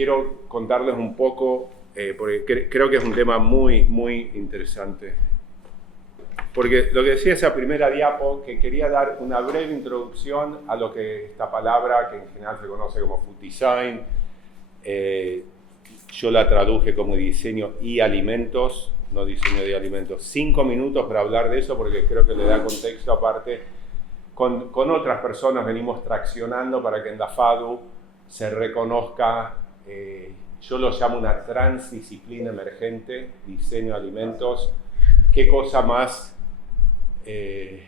quiero contarles un poco, porque creo que es un tema muy, muy interesante. Porque lo que decía esa primera diapo, que quería dar una breve introducción a lo que esta palabra, que en general se conoce como food design, yo la traduje como diseño y alimentos, no diseño de alimentos. 5 minutos para hablar de eso, porque creo que le da contexto aparte. Con otras personas venimos traccionando para que en la FADU se reconozca, yo lo llamo una transdisciplina emergente, diseño de alimentos. Qué cosa más, de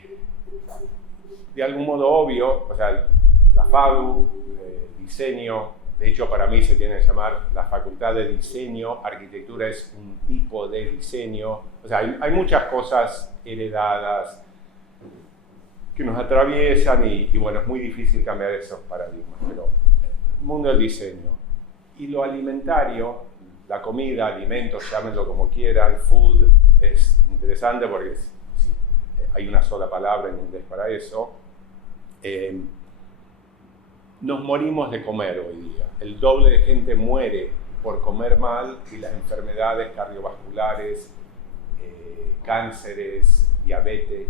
algún modo obvio, o sea, la FADU, diseño, de hecho para mí se tiene que llamar la Facultad de Diseño, arquitectura es un tipo de diseño, o sea, hay muchas cosas heredadas que nos atraviesan y bueno, es muy difícil cambiar esos paradigmas, pero el mundo del diseño y lo alimentario, la comida, alimentos, llámenlo como quieran, food, es interesante porque sí, hay una sola palabra en inglés para eso. Nos morimos de comer hoy día. El doble de gente muere por comer mal y las enfermedades cardiovasculares, cánceres, diabetes.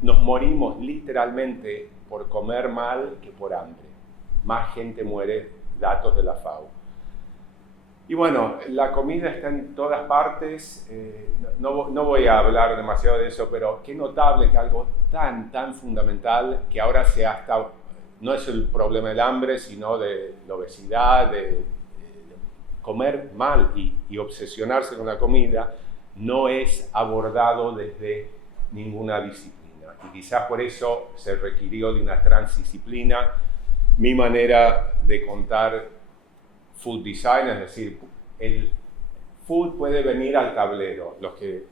Nos morimos literalmente por comer mal que por hambre. Más gente muere, datos de la FAO. Y bueno, la comida está en todas partes, no voy a hablar demasiado de eso, pero qué notable que algo tan fundamental, que ahora no es el problema del hambre, sino de la obesidad, de comer mal y obsesionarse con la comida, no es abordado desde ninguna disciplina. Y quizás por eso se requirió de una transdisciplina. Mi manera de contar food design, es decir, el food puede venir al tablero. Los que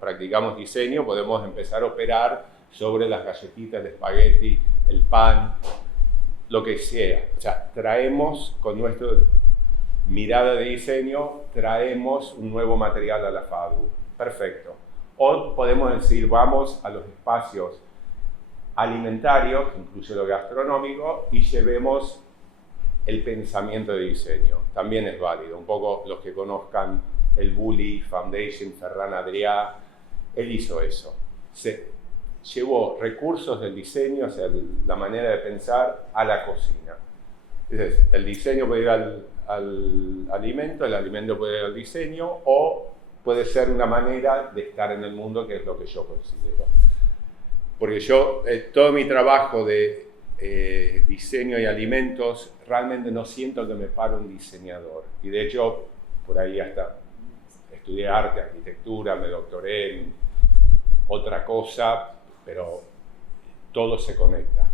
practicamos diseño, podemos empezar a operar sobre las galletitas de espagueti, el pan, lo que sea. O sea, traemos con nuestra mirada de diseño, traemos un nuevo material a la FADU. Perfecto. O podemos decir, vamos a los espacios alimentarios, incluso lo gastronómico, y llevemos el pensamiento de diseño. También es válido. Un poco los que conozcan el Bully Foundation, Ferran Adrià, él hizo eso. Llevó recursos del diseño, o sea, la manera de pensar, a la cocina. Entonces, el diseño puede ir al alimento, el alimento puede ir al diseño, o puede ser una manera de estar en el mundo, que es lo que yo considero. Porque yo, todo mi trabajo de diseño y alimentos, realmente no siento que me pare un diseñador. Y de hecho, por ahí hasta estudié arte, arquitectura, me doctoré en otra cosa, pero todo se conecta.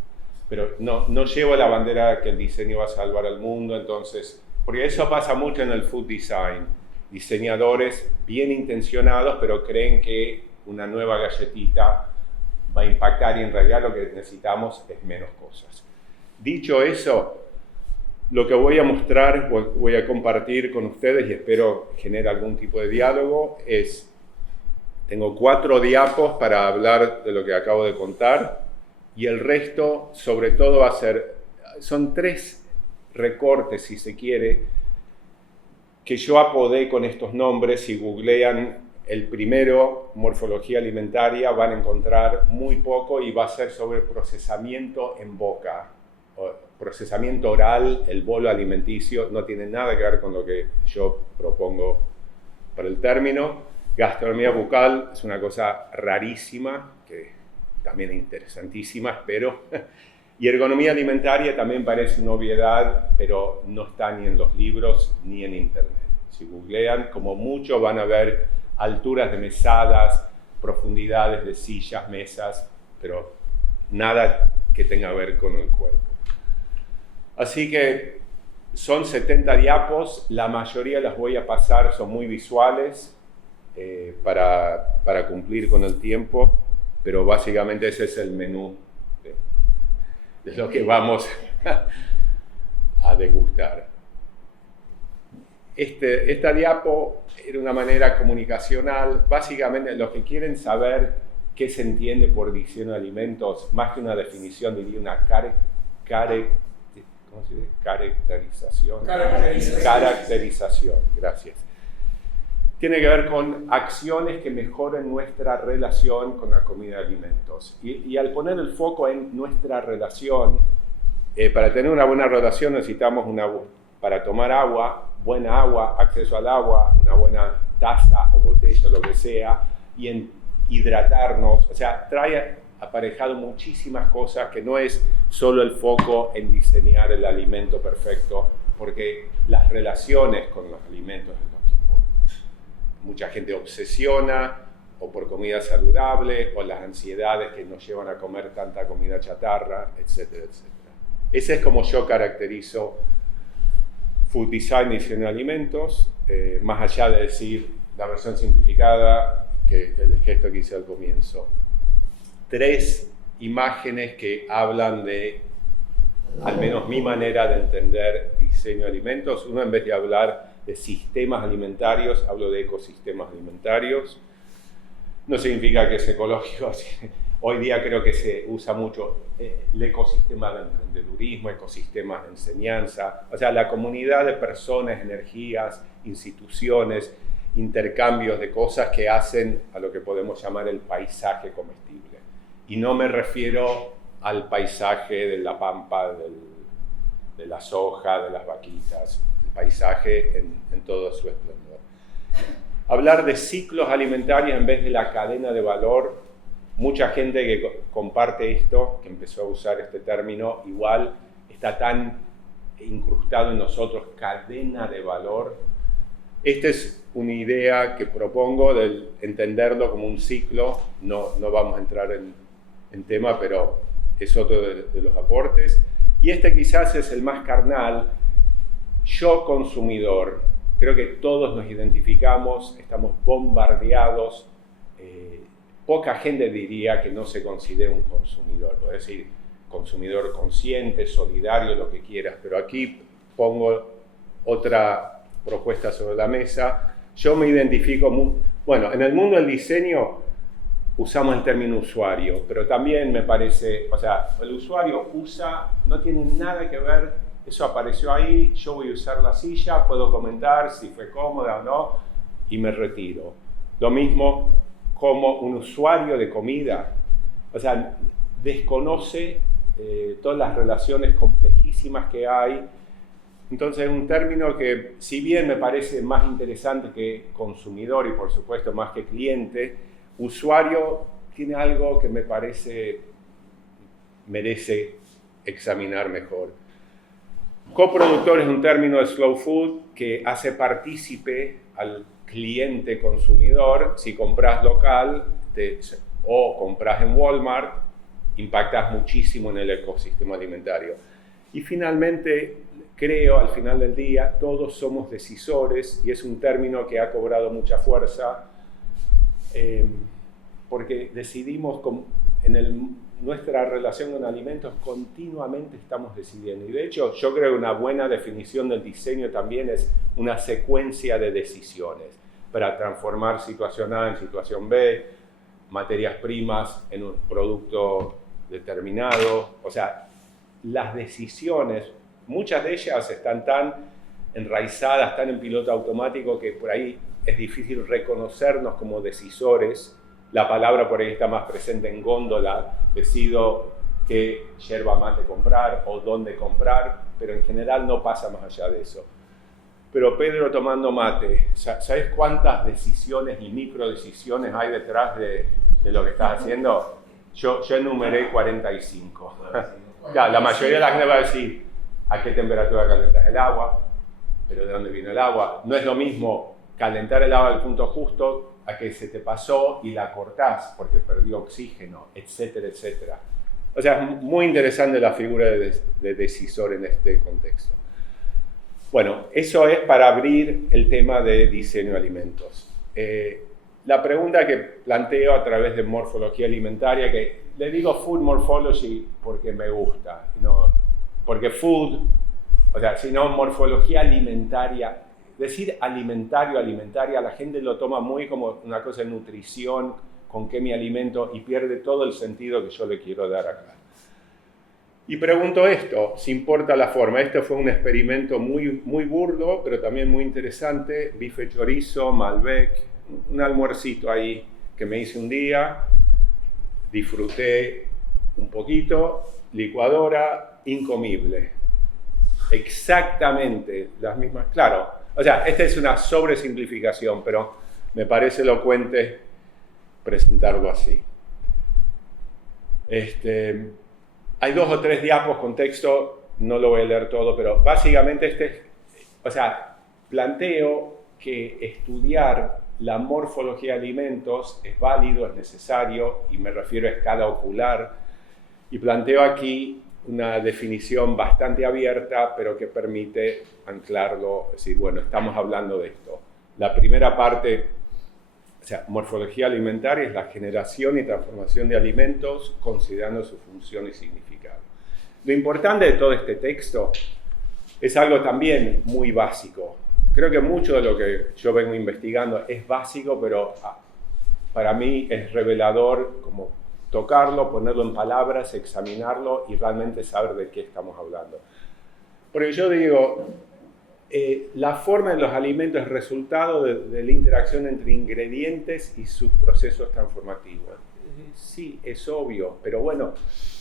Pero no llevo la bandera que el diseño va a salvar al mundo, entonces, porque eso pasa mucho en el food design. Diseñadores bien intencionados, pero creen que una nueva galletita va a impactar y en realidad lo que necesitamos es menos cosas. Dicho eso, lo que voy a mostrar, voy a compartir con ustedes y espero genere algún tipo de diálogo es, tengo 4 diapos para hablar de lo que acabo de contar y el resto sobre todo va a ser, son 3 recortes si se quiere, que yo apodé con estos nombres. Si googlean el primero, morfología alimentaria, van a encontrar muy poco y va a ser sobre procesamiento en boca, procesamiento oral, el bolo alimenticio, no tiene nada que ver con lo que yo propongo para el término. Gastronomía bucal es una cosa rarísima, que también es interesantísima, espero. Y ergonomía alimentaria también parece una obviedad, pero no está ni en los libros ni en internet. Si googlean, como mucho van a ver alturas de mesadas, profundidades de sillas, mesas, pero nada que tenga que ver con el cuerpo. Así que son 70 diapos, la mayoría las voy a pasar, son muy visuales para cumplir con el tiempo, pero básicamente ese es el menú de lo que vamos a degustar. Esta diapo era una manera comunicacional, básicamente los que quieren saber qué se entiende por diseño de alimentos, más que una definición, diría una ¿cómo se dice? Caracterización. Gracias. Tiene que ver con acciones que mejoren nuestra relación con la comida y alimentos. Y al poner el foco en nuestra relación, para tener una buena relación necesitamos para tomar agua, buena agua, acceso al agua, una buena taza o botella, lo que sea, y en hidratarnos. O sea, trae aparejado muchísimas cosas que no es solo el foco en diseñar el alimento perfecto, porque las relaciones con los alimentos es lo que importa. Mucha gente obsesiona o por comida saludable o las ansiedades que nos llevan a comer tanta comida chatarra, etcétera, etcétera. Ese es como yo caracterizo Food Design y diseño de alimentos, más allá de decir la versión simplificada, que el gesto que hice al comienzo. 3 imágenes que hablan de, al menos mi manera de entender diseño de alimentos. Uno, en vez de hablar de sistemas alimentarios, hablo de ecosistemas alimentarios. No significa que es ecológico. Hoy día creo que se usa mucho el ecosistema de emprendedurismo, ecosistemas de enseñanza, o sea, la comunidad de personas, energías, instituciones, intercambios de cosas que hacen a lo que podemos llamar el paisaje comestible. Y no me refiero al paisaje de la pampa, de la soja, de las vaquitas, el paisaje en todo su esplendor. Hablar de ciclos alimentarios en vez de la cadena de valor. Mucha gente que comparte esto, que empezó a usar este término, igual está tan incrustado en nosotros, cadena de valor. Esta es una idea que propongo de entenderlo como un ciclo. No vamos a entrar en tema, pero es otro de los aportes. Y este quizás es el más carnal. Yo consumidor, creo que todos nos identificamos, estamos bombardeados. Poca gente diría que no se considera un consumidor, puede decir consumidor consciente, solidario, lo que quieras, pero aquí pongo otra propuesta sobre la mesa. Yo me identifico, bueno, en el mundo del diseño usamos el término usuario, pero también me parece, o sea, el usuario no tiene nada que ver, eso apareció ahí, yo voy a usar la silla, puedo comentar si fue cómoda o no, y me retiro. Lo mismo como un usuario de comida, o sea, desconoce todas las relaciones complejísimas que hay. Entonces es un término que, si bien me parece más interesante que consumidor y por supuesto más que cliente, usuario tiene algo que me parece merece examinar mejor. Coproductor es un término de Slow Food que hace partícipe al cliente consumidor. Si compras local o compras en Walmart, impactas muchísimo en el ecosistema alimentario. Y finalmente, creo, al final del día, todos somos decisores, y es un término que ha cobrado mucha fuerza, porque decidimos nuestra relación con alimentos, continuamente estamos decidiendo. Y de hecho, yo creo que una buena definición del diseño también es una secuencia de decisiones para transformar situación A en situación B, materias primas en un producto determinado. O sea, las decisiones, muchas de ellas están tan enraizadas, tan en piloto automático, que por ahí es difícil reconocernos como decisores. La palabra por ahí está más presente en góndola, decido qué yerba mate comprar o dónde comprar, pero en general no pasa más allá de eso. Pero Pedro tomando mate, ¿sabes cuántas decisiones y microdecisiones hay detrás de lo que estás haciendo? Yo enumeré 45. Claro, la mayoría de la gente va a decir a qué temperatura calentas el agua, pero de dónde vino el agua. No es lo mismo calentar el agua al punto justo a que se te pasó y la cortás porque perdió oxígeno, etcétera, etcétera. O sea, es muy interesante la figura de decisor en este contexto. Bueno, eso es para abrir el tema de diseño de alimentos. La pregunta que planteo a través de morfología alimentaria, que le digo food morphology porque me gusta, no, porque food, o sea, sino morfología alimentaria. Decir alimentario, alimentaria, la gente lo toma muy como una cosa de nutrición, con qué me alimento, y pierde todo el sentido que yo le quiero dar acá. Y pregunto esto, si importa la forma. Este fue un experimento muy, muy burdo, pero también muy interesante. Bife chorizo, Malbec, un almuercito ahí que me hice un día. Disfruté un poquito, licuadora, incomible. Exactamente las mismas. Claro, o sea, esta es una sobresimplificación, pero me parece elocuente presentarlo así. Hay 2 o 3 diapos con texto, no lo voy a leer todo, pero básicamente planteo que estudiar la morfología de alimentos es válido, es necesario, y me refiero a escala ocular, y planteo aquí una definición bastante abierta, pero que permite anclarlo, es decir, bueno, estamos hablando de esto. La primera parte, o sea, morfología alimentaria es la generación y transformación de alimentos considerando su función y significado. Lo importante de todo este texto es algo también muy básico. Creo que mucho de lo que yo vengo investigando es básico, pero para mí es revelador como tocarlo, ponerlo en palabras, examinarlo y realmente saber de qué estamos hablando. Porque yo digo, la forma de los alimentos es resultado de la interacción entre ingredientes y sus procesos transformativos. Sí, es obvio, pero bueno,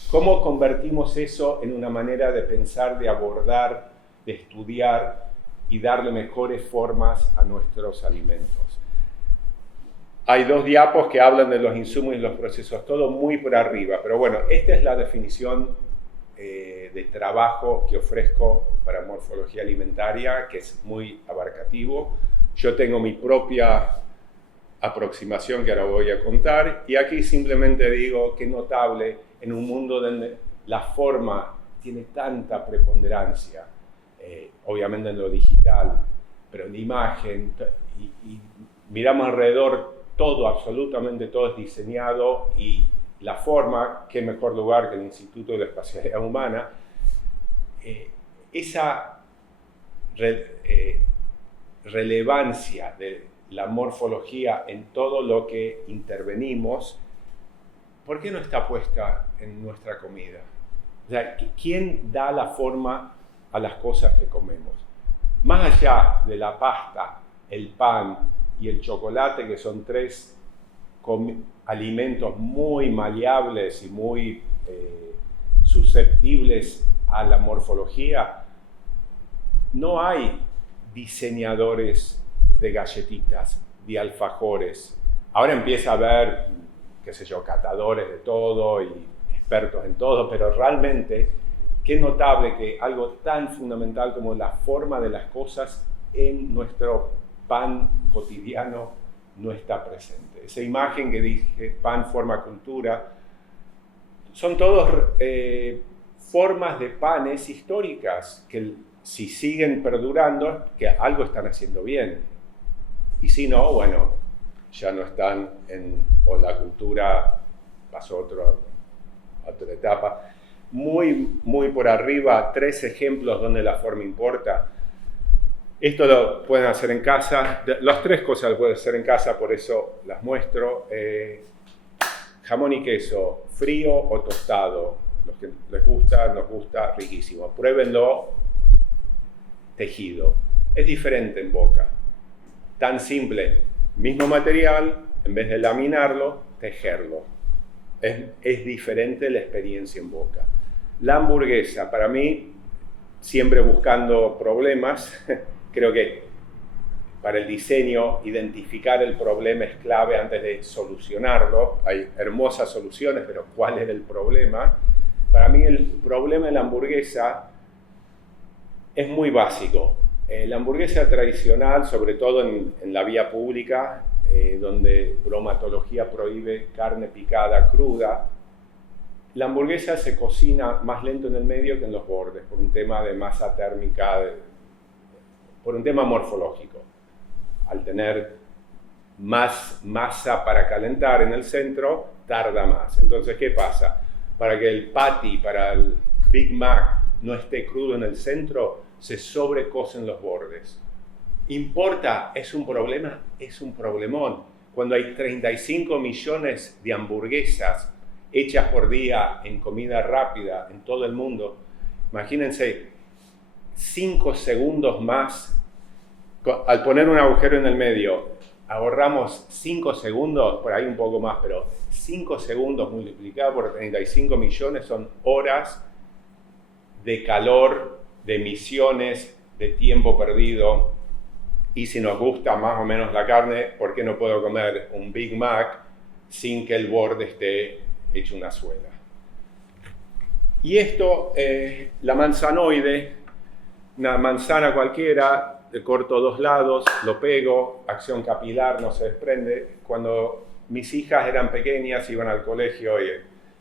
¿cómo convertimos eso en una manera de pensar, de abordar, de estudiar y darle mejores formas a nuestros alimentos? Hay 2 diapos que hablan de los insumos y los procesos, todo muy por arriba, pero bueno, esta es la definición de trabajo que ofrezco para morfología alimentaria, que es muy abarcativo. Yo tengo mi propia aproximación que ahora voy a contar, y aquí simplemente digo que notable en un mundo donde la forma tiene tanta preponderancia, obviamente en lo digital, pero en la imagen, y miramos alrededor, todo, absolutamente todo es diseñado, y la forma, qué mejor lugar que el Instituto de la Espacialidad Humana. Esa relevancia de la morfología en todo lo que intervenimos, ¿por qué no está puesta en nuestra comida? O sea, ¿quién da la forma a las cosas que comemos? Más allá de la pasta, el pan y el chocolate, que son 3 alimentos muy maleables y muy susceptibles a la morfología, no hay diseñadores de galletitas, de alfajores. Ahora empieza a haber, qué sé yo, catadores de todo y expertos en todo, pero realmente qué notable que algo tan fundamental como la forma de las cosas en nuestro pan cotidiano no está presente. Esa imagen que dije, pan, forma, cultura, son todos formas de panes históricas que si siguen perdurando, que algo están haciendo bien. Y si no, bueno, ya no están o la cultura pasó a otra etapa. Muy, muy por arriba, 3 ejemplos donde la forma importa. Esto lo pueden hacer en casa. Las 3 cosas lo pueden hacer en casa, por eso las muestro. Jamón y queso, frío o tostado. Los que les gusta, nos gusta, riquísimo. Pruébenlo tejido. Es diferente en boca. Tan simple, mismo material, en vez de laminarlo, tejerlo. Es diferente la experiencia en boca. La hamburguesa, para mí, siempre buscando problemas, creo que para el diseño identificar el problema es clave antes de solucionarlo. Hay hermosas soluciones, pero ¿cuál es el problema? Para mí el problema de la hamburguesa es muy básico. La hamburguesa tradicional, sobre todo en la vía pública, donde bromatología prohíbe carne picada cruda, la hamburguesa se cocina más lento en el medio que en los bordes, por un tema de masa térmica, por un tema morfológico. Al tener más masa para calentar en el centro, tarda más. Entonces, ¿qué pasa? Para que el patty, para el Big Mac, no esté crudo en el centro, se sobrecocen los bordes. ¿Importa? ¿Es un problema? Es un problemón. Cuando hay 35 millones de hamburguesas hechas por día en comida rápida en todo el mundo. Imagínense, 5 segundos más, al poner un agujero en el medio, ahorramos 5 segundos, por ahí un poco más, pero 5 segundos multiplicado por 35 millones son horas de calor, de emisiones, de tiempo perdido. Y si nos gusta más o menos la carne, ¿por qué no puedo comer un Big Mac sin que el borde esté hecho una suela? Y esto, la manzanoide, una manzana cualquiera, le corto 2 lados, lo pego, acción capilar, no se desprende. Cuando mis hijas eran pequeñas, iban al colegio y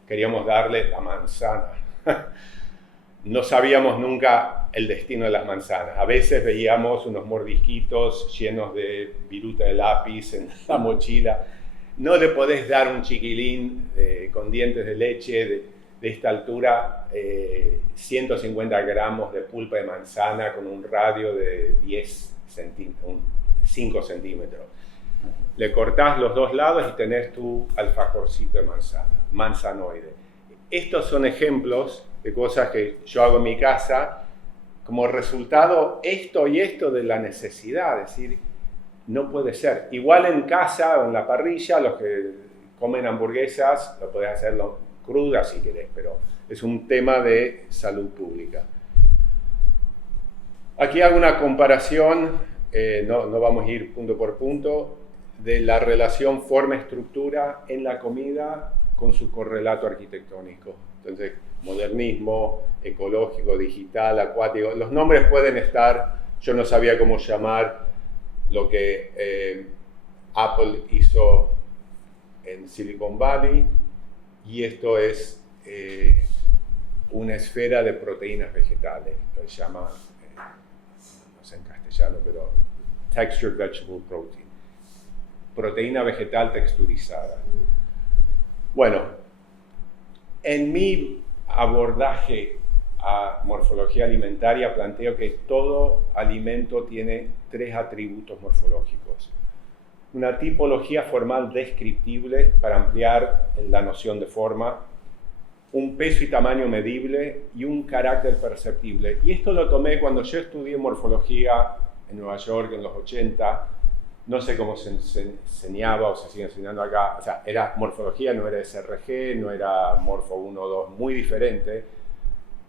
queríamos darle la manzana. No sabíamos nunca el destino de las manzanas. A veces veíamos unos mordisquitos llenos de viruta de lápiz en la mochila. No le podés dar un chiquilín con dientes de leche de esta altura 150 gramos de pulpa de manzana con un radio de 5 centímetros. Le cortás los 2 lados y tenés tu alfajorcito de manzana, manzanoide. Estos son ejemplos de cosas que yo hago en mi casa como resultado esto y esto de la necesidad, es decir, no puede ser. Igual en casa o en la parrilla, los que comen hamburguesas, lo podés hacerlo cruda si querés, pero es un tema de salud pública. Aquí hago una comparación, no vamos a ir punto por punto, de la relación forma-estructura en la comida con su correlato arquitectónico. Entonces, modernismo, ecológico, digital, acuático, los nombres pueden estar, yo no sabía cómo llamar lo que Apple hizo en Silicon Valley, y esto es una esfera de proteínas vegetales, lo llama, no sé en castellano, pero Textured Vegetable Protein, proteína vegetal texturizada. Bueno, en mi abordaje a morfología alimentaria planteo que todo alimento tiene 3 atributos morfológicos. Una tipología formal descriptible para ampliar la noción de forma, un peso y tamaño medible y un carácter perceptible. Y esto lo tomé cuando yo estudié morfología en Nueva York en los 80. No sé cómo se enseñaba o se sigue enseñando acá. O sea, era morfología, no era SRG, no era Morfo 1 o 2, muy diferente.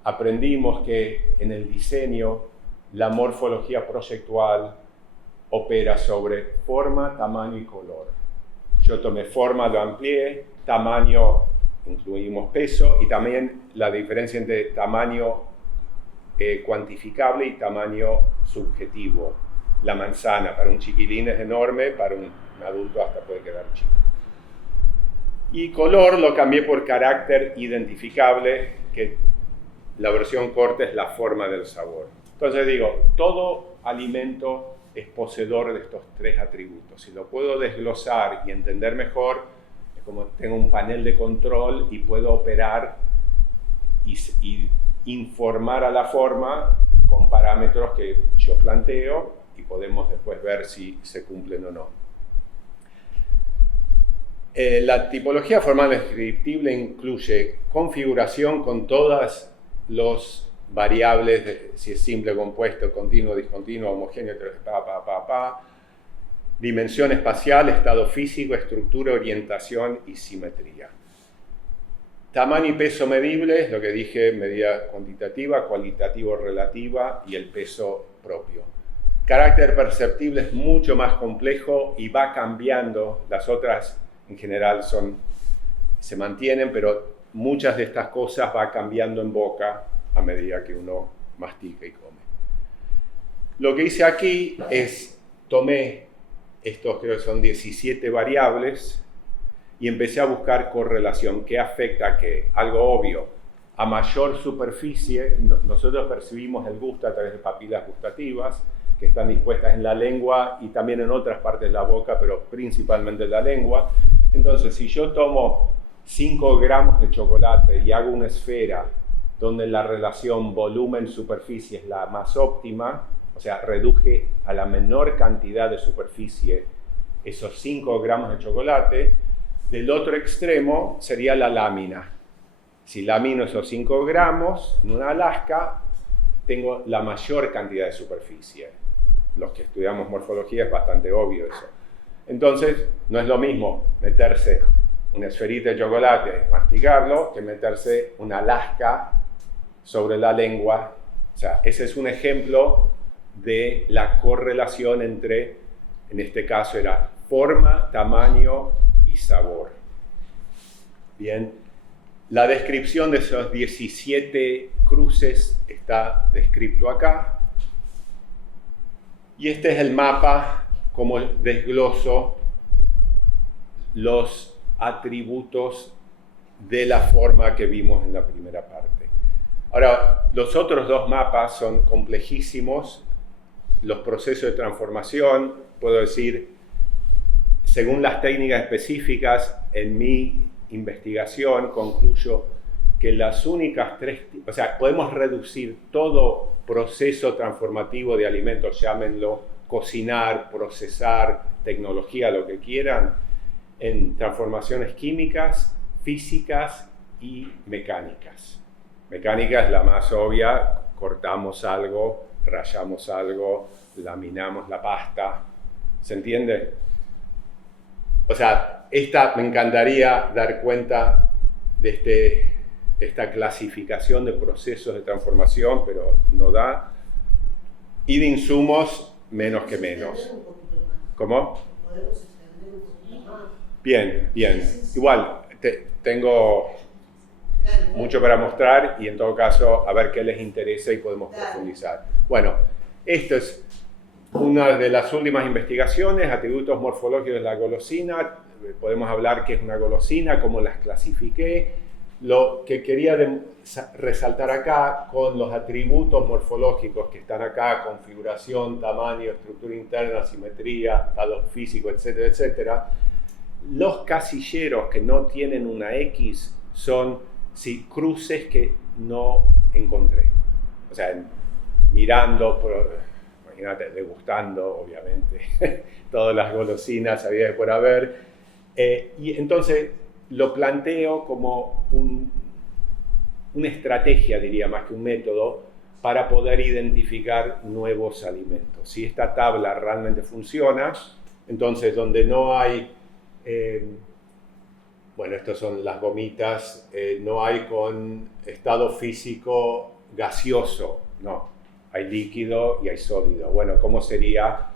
Aprendimos que en el diseño la morfología proyectual opera sobre forma, tamaño y color. Yo tomé forma, lo amplié, tamaño, incluimos peso, y también la diferencia entre tamaño cuantificable y tamaño subjetivo. La manzana para un chiquilín es enorme, para un adulto hasta puede quedar chico. Y color lo cambié por carácter identificable, que la versión corta es la forma del sabor. Entonces digo, todo alimento es poseedor de estos 3 atributos. Si lo puedo desglosar y entender mejor, es como tengo un panel de control y puedo operar y informar a la forma con parámetros que yo planteo y podemos después ver si se cumplen o no. La tipología formal descriptible incluye configuración con todas las variables, si es simple, compuesto, continuo, discontinuo, homogéneo, dimensión espacial, estado físico, estructura, orientación y simetría. Tamaño y peso medibles, lo que dije, medida cuantitativa, cualitativo relativa y el peso propio. Carácter perceptible es mucho más complejo y va cambiando. Las otras en general se mantienen, pero muchas de estas cosas va cambiando en boca a medida que uno mastica y come. Lo que hice aquí es, tomé estos, creo que son 17 variables, y empecé a buscar correlación. ¿Qué afecta a qué? Algo obvio. A mayor superficie, nosotros percibimos el gusto a través de papilas gustativas, que están dispuestas en la lengua y también en otras partes de la boca, pero principalmente en la lengua. Entonces, si yo tomo 5 gramos de chocolate y hago una esfera donde la relación volumen-superficie es la más óptima, o sea, reduje a la menor cantidad de superficie esos 5 gramos de chocolate, Del otro extremo sería la lámina. Si lamino esos 5 gramos en una lasca, tengo la mayor cantidad de superficie. Los que estudiamos morfología es bastante obvio eso. Entonces, no es lo mismo meterse una esferita de chocolate, masticarlo, que meterse una lasca sobre la lengua. O sea, ese es un ejemplo de la correlación entre, en este caso era forma, tamaño y sabor. Bien, la descripción de esos 17 cruces está descrito acá. Y este es el mapa, como desgloso los atributos de la forma que vimos en la primera parte. Ahora, los otros 2 mapas son complejísimos. Los procesos de transformación, puedo decir, según las técnicas específicas, en mi investigación concluyo que las únicas 3, o sea, podemos reducir todo proceso transformativo de alimentos, llámenlo cocinar, procesar, tecnología, lo que quieran, en transformaciones químicas, físicas y mecánicas. Mecánica es la más obvia, cortamos algo, rallamos algo, laminamos la pasta, ¿se entiende? O sea, me encantaría dar cuenta de esta clasificación de procesos de transformación, pero no da. Y de insumos, menos que menos. ¿Cómo? ¿Podemos extender un poquito más? Bien, bien. Igual, tengo mucho para mostrar y en todo caso, a ver qué les interesa y podemos profundizar. Bueno, esto es una de las últimas investigaciones, atributos morfológicos de la golosina. Podemos hablar qué es una golosina, cómo las clasifiqué. Lo que quería resaltar acá con los atributos morfológicos que están acá, configuración, tamaño, estructura interna, simetría, estado físico, etcétera, etcétera. Los casilleros que no tienen una X son cruces que no encontré. O sea, mirando, imagínate, degustando, obviamente, todas las golosinas había por haber. Y entonces lo planteo como una estrategia, diría, más que un método, para poder identificar nuevos alimentos. Si esta tabla realmente funciona, entonces donde no hay, bueno, estas son las gomitas, no hay con estado físico gaseoso, no, hay líquido y hay sólido. Bueno, ¿cómo sería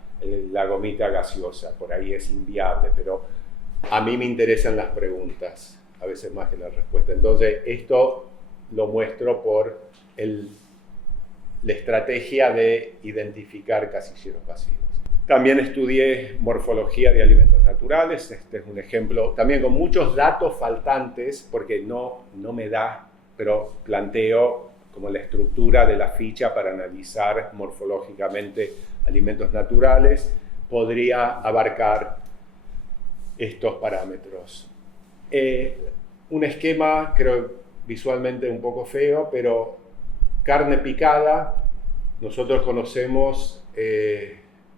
la gomita gaseosa? Por ahí es inviable, pero a mí me interesan las preguntas, a veces más que la respuesta. Entonces, esto lo muestro por la estrategia de identificar casilleros vacíos. También estudié morfología de alimentos naturales. Este es un ejemplo, también con muchos datos faltantes, porque no me da, pero planteo como la estructura de la ficha para analizar morfológicamente alimentos naturales. Podría abarcar estos parámetros. Un esquema, creo, visualmente un poco feo, pero carne picada, nosotros conocemos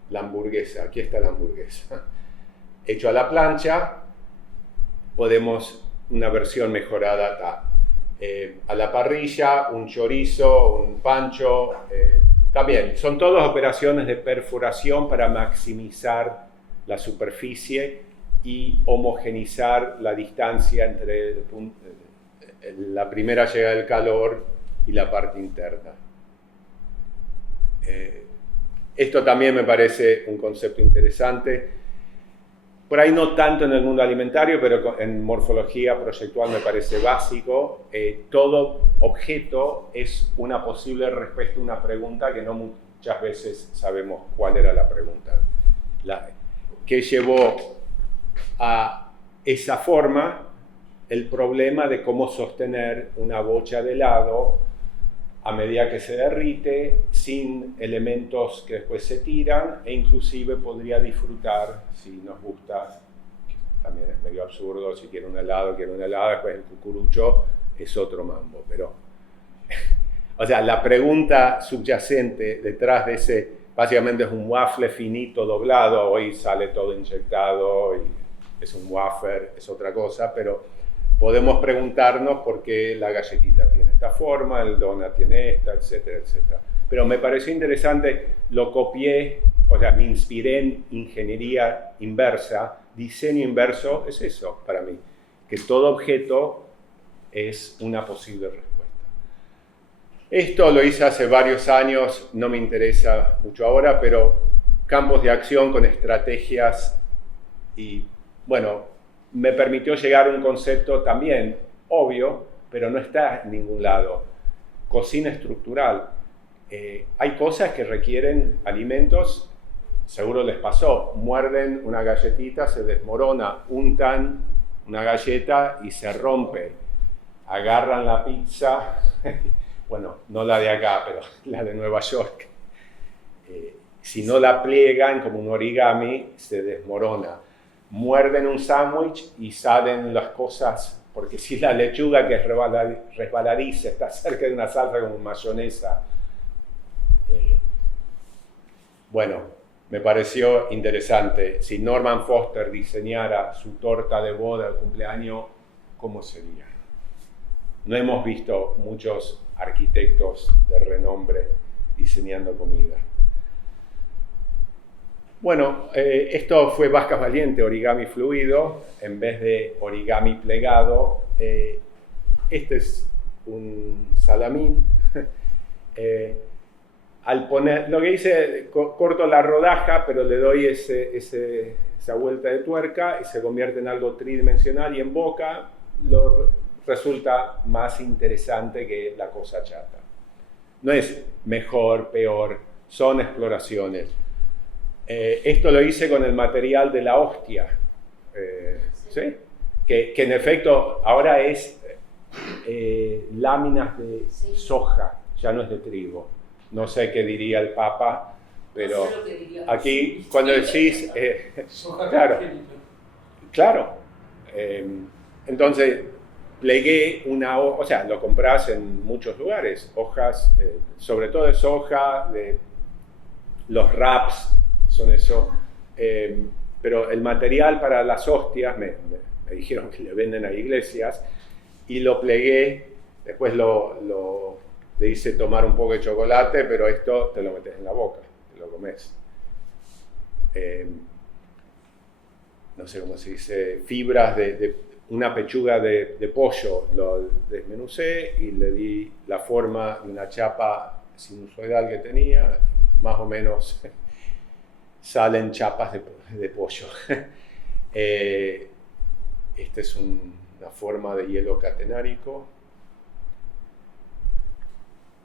la hamburguesa. Aquí está la hamburguesa. Hecho a la plancha, podemos una versión mejorada a la parrilla, un chorizo, un pancho. También son todas operaciones de perforación para maximizar la superficie y homogenizar la distancia entre la primera llegada del calor y la parte interna. Esto también me parece un concepto interesante. Por ahí no tanto en el mundo alimentario, pero en morfología proyectual me parece básico. Todo objeto es una posible respuesta a una pregunta que no muchas veces sabemos cuál era la pregunta. ¿Qué llevó a esa forma? El problema de cómo sostener una bocha de helado a medida que se derrite, sin elementos que después se tiran, e inclusive podría disfrutar, si nos gusta, también es medio absurdo, si quiero un helado, después el cucurucho es otro mambo, pero o sea, la pregunta subyacente detrás de ese, básicamente es un waffle finito doblado, hoy sale todo inyectado y es un wafer, es otra cosa, pero podemos preguntarnos por qué la galletita tiene esta forma, el donut tiene esta, etcétera, etcétera. Pero me pareció interesante, lo copié, o sea, me inspiré en ingeniería inversa. Diseño inverso es eso para mí, que todo objeto es una posible respuesta. Esto lo hice hace varios años, no me interesa mucho ahora, pero campos de acción con estrategias y, bueno, me permitió llegar a un concepto también obvio, pero no está en ningún lado. Cocina estructural. Hay cosas que requieren alimentos, seguro les pasó, muerden una galletita, se desmorona, untan una galleta y se rompe. Agarran la pizza, bueno, no la de acá, pero la de Nueva York. Si no la pliegan como un origami, se desmorona. Muerden un sándwich y salen las cosas, porque si la lechuga que es resbaladiza está cerca de una salsa como mayonesa. Bueno, me pareció interesante. Si Norman Foster diseñara su torta de boda de cumpleaños, ¿cómo sería? No hemos visto muchos arquitectos de renombre diseñando comida. Bueno, esto fue Vázquez Valiente, origami fluido, en vez de origami plegado. Este es un salamín. Al poner, lo que hice, corto la rodaja, pero le doy esa vuelta de tuerca y se convierte en algo tridimensional, y en boca resulta más interesante que la cosa chata. No es mejor, peor, son exploraciones. Esto lo hice con el material de la hostia, ¿sí? Que en efecto ahora es láminas de soja, ya no es de trigo. No sé qué diría el Papa, pero aquí cuando decís, claro, entonces plegué una hoja, o sea, lo compras en muchos lugares, hojas, sobre todo de soja, de los wraps son eso, pero el material para las hostias, me dijeron que le venden a iglesias, y lo plegué, después le hice tomar un poco de chocolate, pero esto te lo metes en la boca, te lo comes. No sé cómo se dice, fibras de una pechuga de pollo, lo desmenucé y le di la forma de una chapa sinusoidal que tenía, más o menos salen chapas de pollo. Esta es una forma de hielo catenárico.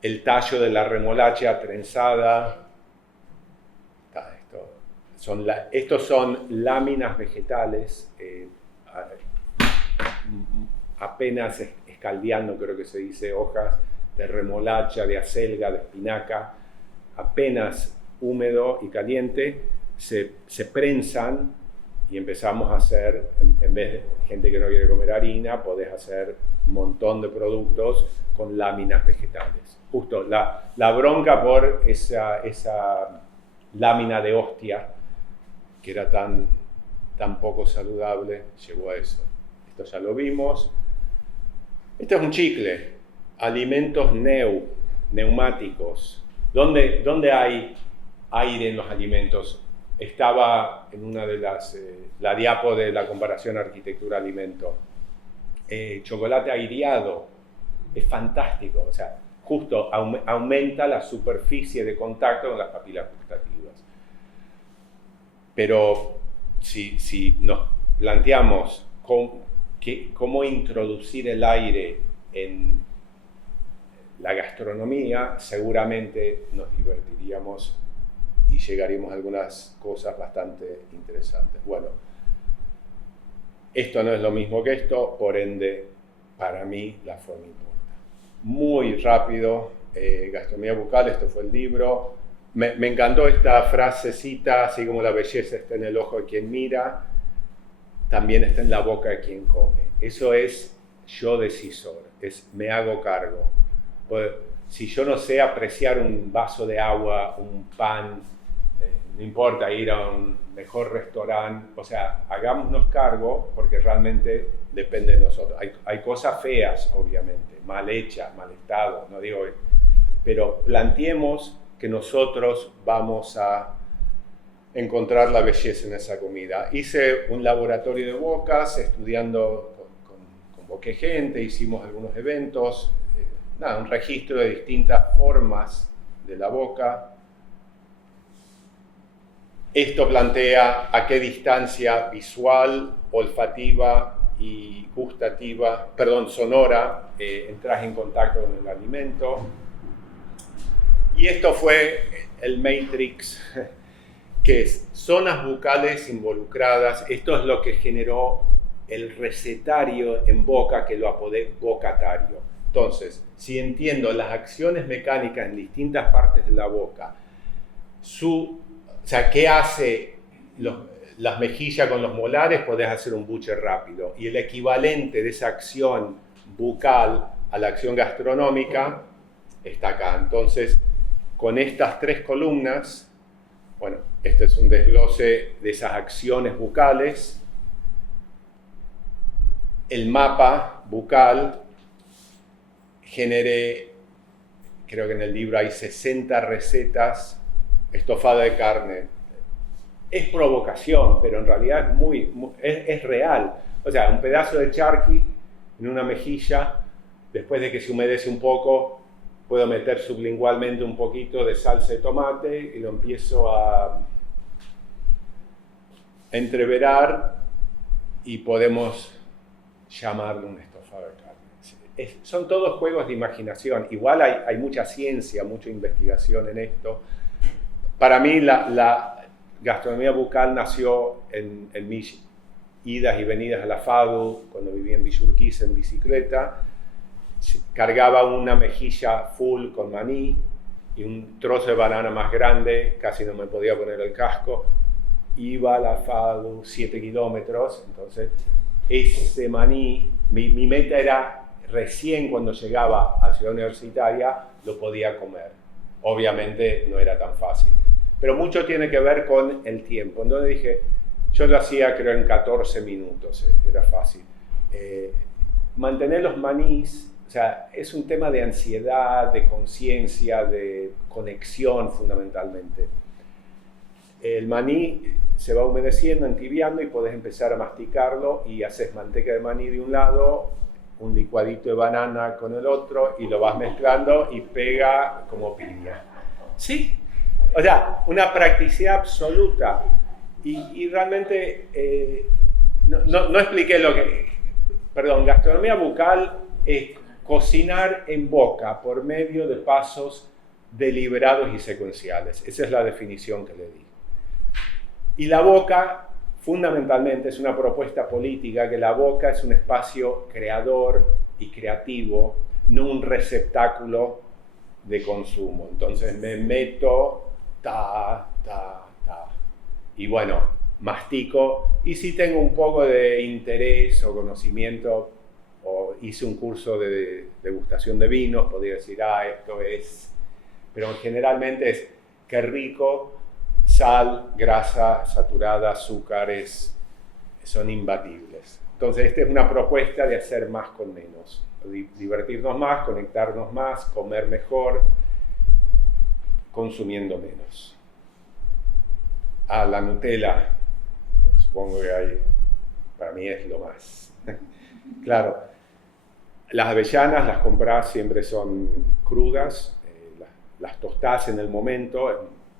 El tallo de la remolacha trenzada. Estos son láminas vegetales, apenas escaldeando, creo que se dice, hojas de remolacha, de acelga, de espinaca, apenas húmedo y caliente, se prensan y empezamos a hacer, en vez de gente que no quiere comer harina, podés hacer un montón de productos con láminas vegetales. Justo la bronca por esa lámina de hostia, que era tan poco saludable, llevó a eso. Esto ya lo vimos. Este es un chicle, alimentos neumáticos. ¿Dónde hay aire en los alimentos? Estaba en una de la diapo de la comparación arquitectura-alimento. Chocolate aireado, es fantástico, o sea, justo aumenta la superficie de contacto con las papilas gustativas. Pero si nos planteamos cómo introducir el aire en la gastronomía, seguramente nos divertiríamos y llegaríamos a algunas cosas bastante interesantes. Bueno, esto no es lo mismo que esto, por ende, para mí la forma importa. Muy rápido, gastronomía bucal, esto fue el libro. Me encantó esta frasecita, así como la belleza está en el ojo de quien mira, también está en la boca de quien come. Eso es yo decisor, es me hago cargo. Pues, si yo no sé apreciar un vaso de agua, un pan, no importa ir a un mejor restaurante, o sea, hagámonos cargo porque realmente depende de nosotros. Hay cosas feas, obviamente, mal hechas, mal estado, no digo, pero planteemos que nosotros vamos a encontrar la belleza en esa comida. Hice un laboratorio de bocas, estudiando convoqué gente, hicimos algunos eventos, un registro de distintas formas de la boca. Esto plantea a qué distancia visual, olfativa y gustativa, sonora, entras en contacto con el alimento. Y esto fue el Matrix, que es zonas bucales involucradas. Esto es lo que generó el recetario en boca, que lo apodé vocatario. Entonces, si entiendo las acciones mecánicas en distintas partes de la boca, qué hace las mejillas con los molares, podés hacer un buche rápido. Y el equivalente de esa acción bucal a la acción gastronómica está acá. Entonces, con estas 3 columnas, bueno, este es un desglose de esas acciones bucales. El mapa bucal generé, creo que en el libro hay 60 recetas, estofada de carne. Es provocación, pero en realidad es real. O sea, un pedazo de charqui en una mejilla, después de que se humedece un poco, puedo meter sublingualmente un poquito de salsa de tomate y lo empiezo a entreverar y podemos llamarlo un estofado de carne. Son todos juegos de imaginación. Igual hay mucha ciencia, mucha investigación en esto. Para mí la gastronomía bucal nació en mis idas y venidas a la FADU, cuando vivía en Villa Urquiza en bicicleta. Cargaba una mejilla full con maní y un trozo de banana más grande, casi no me podía poner el casco. Iba a la FADU 7 kilómetros, entonces ese maní, mi meta era recién cuando llegaba a Ciudad Universitaria lo podía comer. Obviamente no era tan fácil, pero mucho tiene que ver con el tiempo. Entonces dije, yo lo hacía creo en 14 minutos, era fácil. Mantener los manís, o sea, es un tema de ansiedad, de conciencia, de conexión fundamentalmente. El maní se va humedeciendo, entibiando y podés empezar a masticarlo y haces manteca de maní de un lado, un licuadito de banana con el otro y lo vas mezclando y pega como piña. ¿Sí? O sea, una practicidad absoluta. Y realmente no expliqué lo que... Perdón, gastronomía bucal es cocinar en boca por medio de pasos deliberados y secuenciales. Esa es la definición que le di. Y la boca, fundamentalmente, es una propuesta política, que la boca es un espacio creador y creativo, no un receptáculo de consumo. Entonces me meto, y bueno, mastico, y si tengo un poco de interés o conocimiento, o hice un curso de degustación de vinos, podría decir, esto es... Pero generalmente es, qué rico, sal, grasa saturada, azúcares, son imbatibles. Entonces, esta es una propuesta de hacer más con menos, divertirnos más, conectarnos más, comer mejor, consumiendo menos. La Nutella, supongo que hay, para mí es lo más. Claro, las avellanas las compras siempre son crudas, las tostás en el momento, es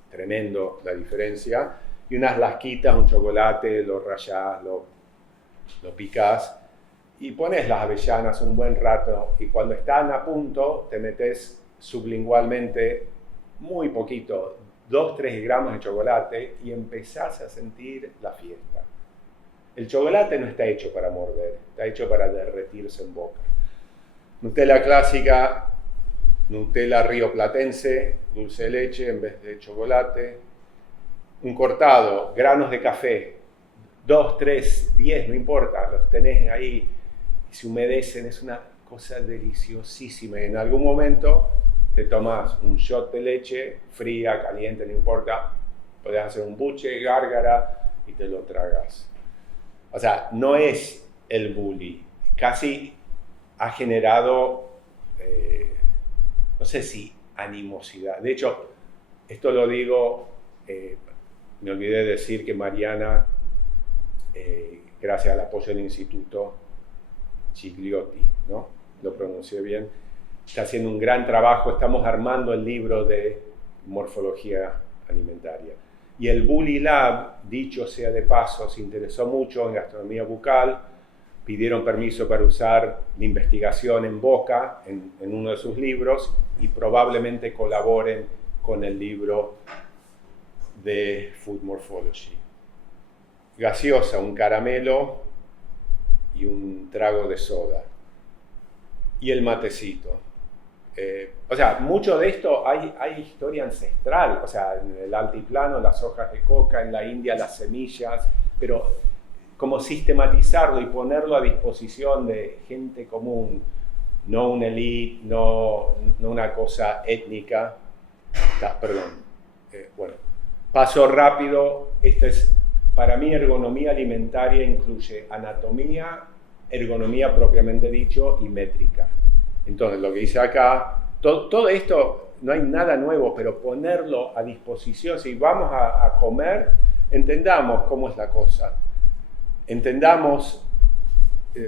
tremendo la diferencia, y unas lasquitas, un chocolate, lo rallás, lo picás, y pones las avellanas un buen rato, y cuando están a punto, te metes sublingualmente muy poquito, 2-3 gramos de chocolate, y empezás a sentir la fiesta. El chocolate no está hecho para morder, está hecho para derretirse en boca. Nutella clásica, Nutella rioplatense, dulce de leche en vez de chocolate. Un cortado, granos de café, 2, 3, 10, no importa, los tenés ahí y se humedecen, es una cosa deliciosísima. En algún momento te tomás un shot de leche, fría, caliente, no importa, podés hacer un buche, gárgara y te lo tragas. O sea, no es el bully. Casi ha generado, no sé si animosidad. De hecho, esto lo digo, me olvidé de decir que Mariana, gracias al apoyo del Instituto Gigliotti, ¿no? Lo pronuncié bien, está haciendo un gran trabajo. Estamos armando el libro de morfología alimentaria. Y el Bully Lab, dicho sea de paso, se interesó mucho en gastronomía bucal, pidieron permiso para usar la investigación en boca en uno de sus libros y probablemente colaboren con el libro de Food Morphology. Gaseosa, un caramelo y un trago de soda. Y el matecito. O sea, mucho de esto hay historia ancestral, o sea, en el altiplano las hojas de coca, en la India las semillas, pero como sistematizarlo y ponerlo a disposición de gente común, no una élite, no una cosa étnica. Bueno, paso rápido. Esto es, para mí, ergonomía alimentaria incluye anatomía, ergonomía propiamente dicho y métrica. Entonces, lo que dice acá, todo esto, no hay nada nuevo, pero ponerlo a disposición. Si vamos a comer, entendamos cómo es la cosa. Entendamos,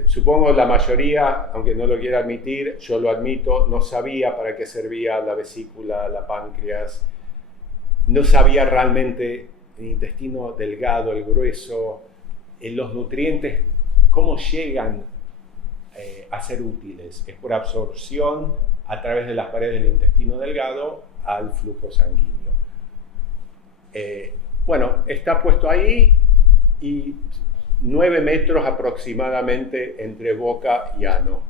supongo la mayoría, aunque no lo quiera admitir, yo lo admito, no sabía para qué servía la vesícula, la páncreas, no sabía realmente el intestino delgado, el grueso, los nutrientes, cómo llegan a ser útiles. Es por absorción a través de las paredes del intestino delgado al flujo sanguíneo. Bueno, está puesto ahí y 9 metros aproximadamente entre boca y ano.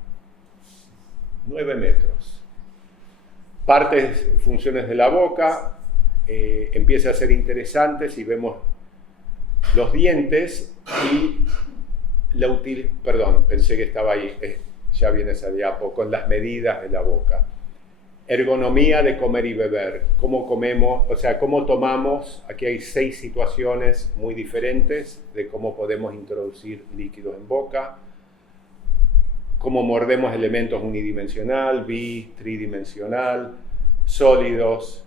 9 metros. Partes, funciones de la boca, empieza a ser interesante si vemos los dientes y perdón, pensé que estaba ahí, ya viene esa diapo, con las medidas de la boca. Ergonomía de comer y beber, cómo comemos, o sea, cómo tomamos. Aquí hay 6 situaciones muy diferentes de cómo podemos introducir líquidos en boca, cómo mordemos elementos unidimensional, tridimensional, sólidos,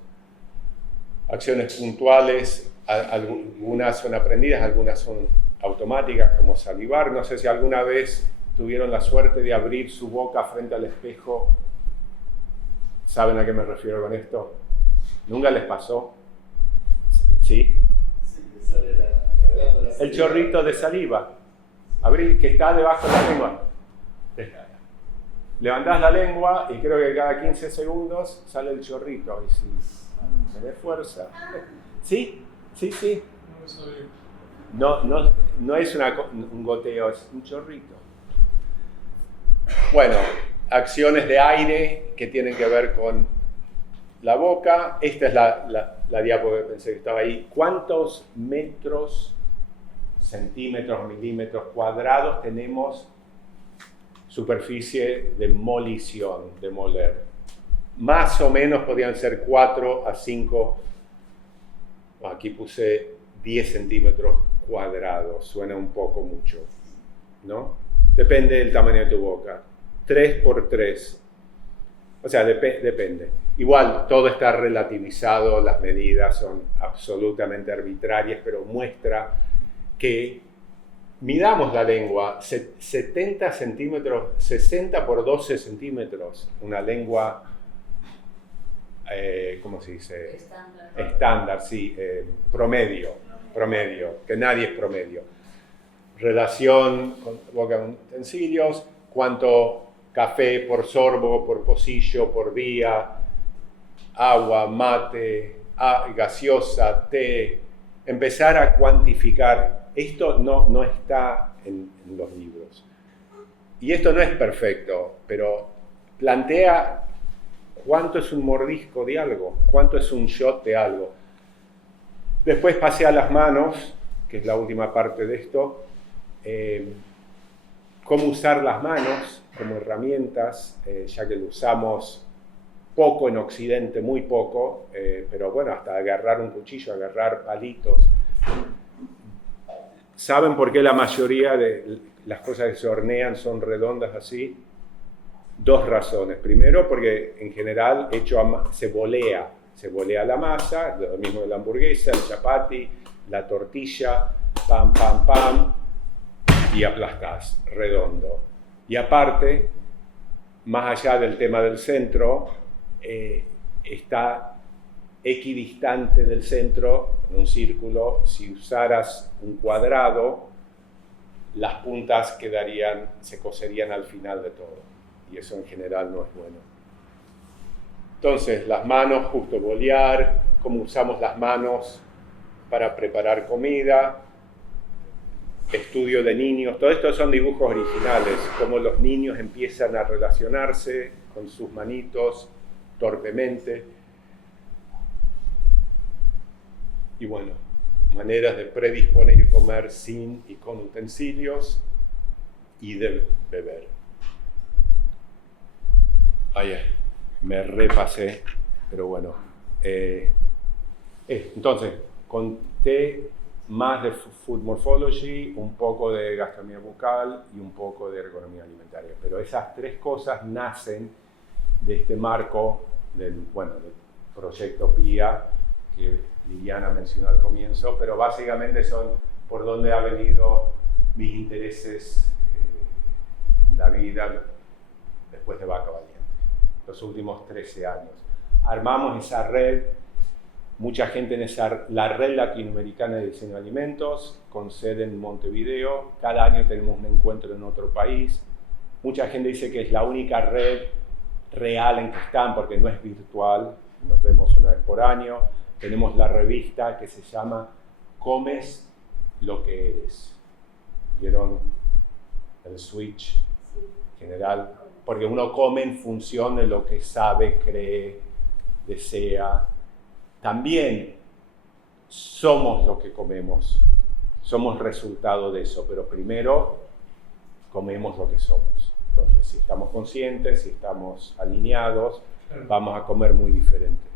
acciones puntuales, algunas son aprendidas, algunas son automáticas, como salivar. No sé si alguna vez tuvieron la suerte de abrir su boca frente al espejo. ¿Saben a qué me refiero con esto? ¿Nunca les pasó? ¿Sí? El chorrito de saliva. Abrir, que está debajo de la lengua. Levantás la lengua y creo que cada 15 segundos sale el chorrito. Y si tenés fuerza. ¿Sí? Sí, sí. No es un goteo, es un chorrito. Bueno, acciones de aire que tienen que ver con la boca. Esta es la diapo que pensé que estaba ahí. ¿Cuántos metros, centímetros, milímetros cuadrados tenemos superficie de molición, de moler? Más o menos podrían ser 4 a 5, aquí puse 10 centímetros cuadrados, suena un poco mucho, ¿no? Depende del tamaño de tu boca. 3 por 3. O sea, depende. Igual, todo está relativizado, las medidas son absolutamente arbitrarias, pero muestra que midamos la lengua, 70 centímetros, 60 por 12 centímetros, una lengua, ¿cómo se dice? Estándar, sí, promedio, que nadie es promedio. Relación con boca con utensilios, cuánto café por sorbo, por pocillo, por día, agua, mate, gaseosa, té. Empezar a cuantificar. Esto no está en los libros. Y esto no es perfecto, pero plantea cuánto es un mordisco de algo, cuánto es un shot de algo. Después pasé a las manos, que es la última parte de esto. Cómo usar las manos como herramientas, ya que lo usamos poco en Occidente, muy poco, pero bueno, hasta agarrar un cuchillo, agarrar palitos. ¿Saben por qué la mayoría de las cosas que se hornean son redondas así? Dos razones. Primero, porque en general se volea la masa, lo mismo de la hamburguesa, el chapati, la tortilla, pam, pam, pam, y aplastás, redondo. Y aparte, más allá del tema del centro, está equidistante del centro, en un círculo. Si usaras un cuadrado, las puntas se coserían al final de todo, y eso en general no es bueno. Entonces, las manos, justo bolear, cómo usamos las manos para preparar comida, estudio de niños, todo esto son dibujos originales, cómo los niños empiezan a relacionarse con sus manitos torpemente. Y bueno, maneras de predisponer y comer sin y con utensilios, y de beber. Me repasé, pero bueno. Entonces, conté más de Food Morphology, un poco de gastronomía bucal y un poco de ergonomía alimentaria. Pero esas tres cosas nacen de este marco del proyecto PIA, que Liliana mencionó al comienzo, pero básicamente son por donde han venido mis intereses en la vida después de Vaca Valiente, los últimos 13 años. Armamos esa red, mucha gente en la Red Latinoamericana de Diseño de Alimentos, con sede en Montevideo. Cada año tenemos un encuentro en otro país. Mucha gente dice que es la única red real en que están, porque no es virtual, nos vemos una vez por año. Tenemos la revista que se llama Comes lo que eres. ¿Vieron el switch general? Porque uno come en función de lo que sabe, cree, desea. También somos lo que comemos, somos resultado de eso, pero primero comemos lo que somos. Entonces, si estamos conscientes, si estamos alineados, vamos a comer muy diferente.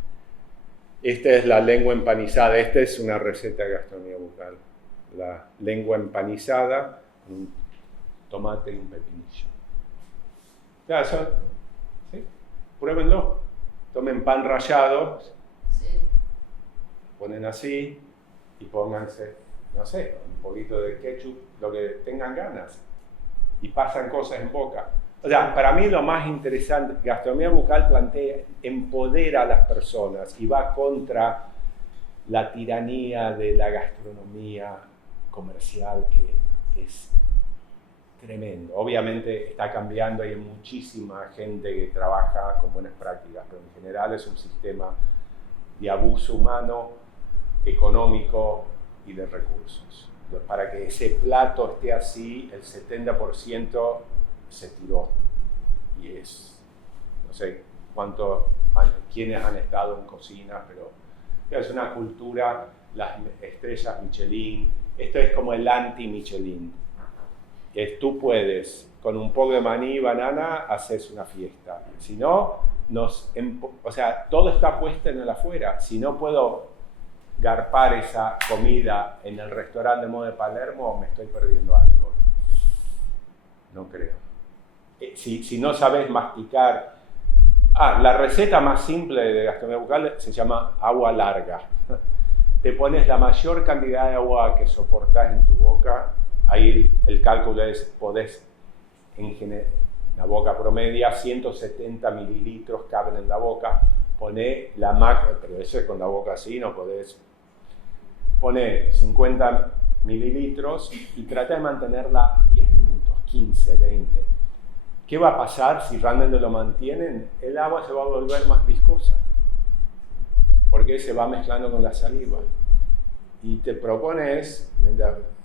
Esta es la lengua empanizada. Esta es una receta de gastronomía bucal. La lengua empanizada con un tomate y un pepinillo. Ya, ¿sí? Pruébenlo. Tomen pan rallado, ponen así y pónganse, no sé, un poquito de ketchup, lo que tengan ganas. Y pasan cosas en boca. O sea, para mí lo más interesante, gastronomía bucal empodera a las personas y va contra la tiranía de la gastronomía comercial, que es tremendo. Obviamente está cambiando, hay muchísima gente que trabaja con buenas prácticas, pero en general es un sistema de abuso humano, económico y de recursos. Para que ese plato esté así, el 70% se tiró. Y no sé quiénes han estado en cocina, pero es una cultura, las estrellas Michelin, esto es como el anti-Michelin. Tú puedes, con un poco de maní y banana, haces una fiesta. Si no, todo está puesto en el afuera. Si no puedo garpar esa comida en el restaurante de moda de Palermo, me estoy perdiendo algo. No creo. Si no sabes masticar. La receta más simple de gastronomía bucal se llama agua larga. Te pones la mayor cantidad de agua que soportás en tu boca. Ahí el cálculo es, podés, la boca promedia, 170 mililitros caben en la boca. Poné pero eso es con la boca así, no podés. Poné 50 mililitros y trata de mantenerla 10 minutos, 15, 20. ¿Qué va a pasar si realmente lo mantienen? El agua se va a volver más viscosa, porque se va mezclando con la saliva. Y te propones,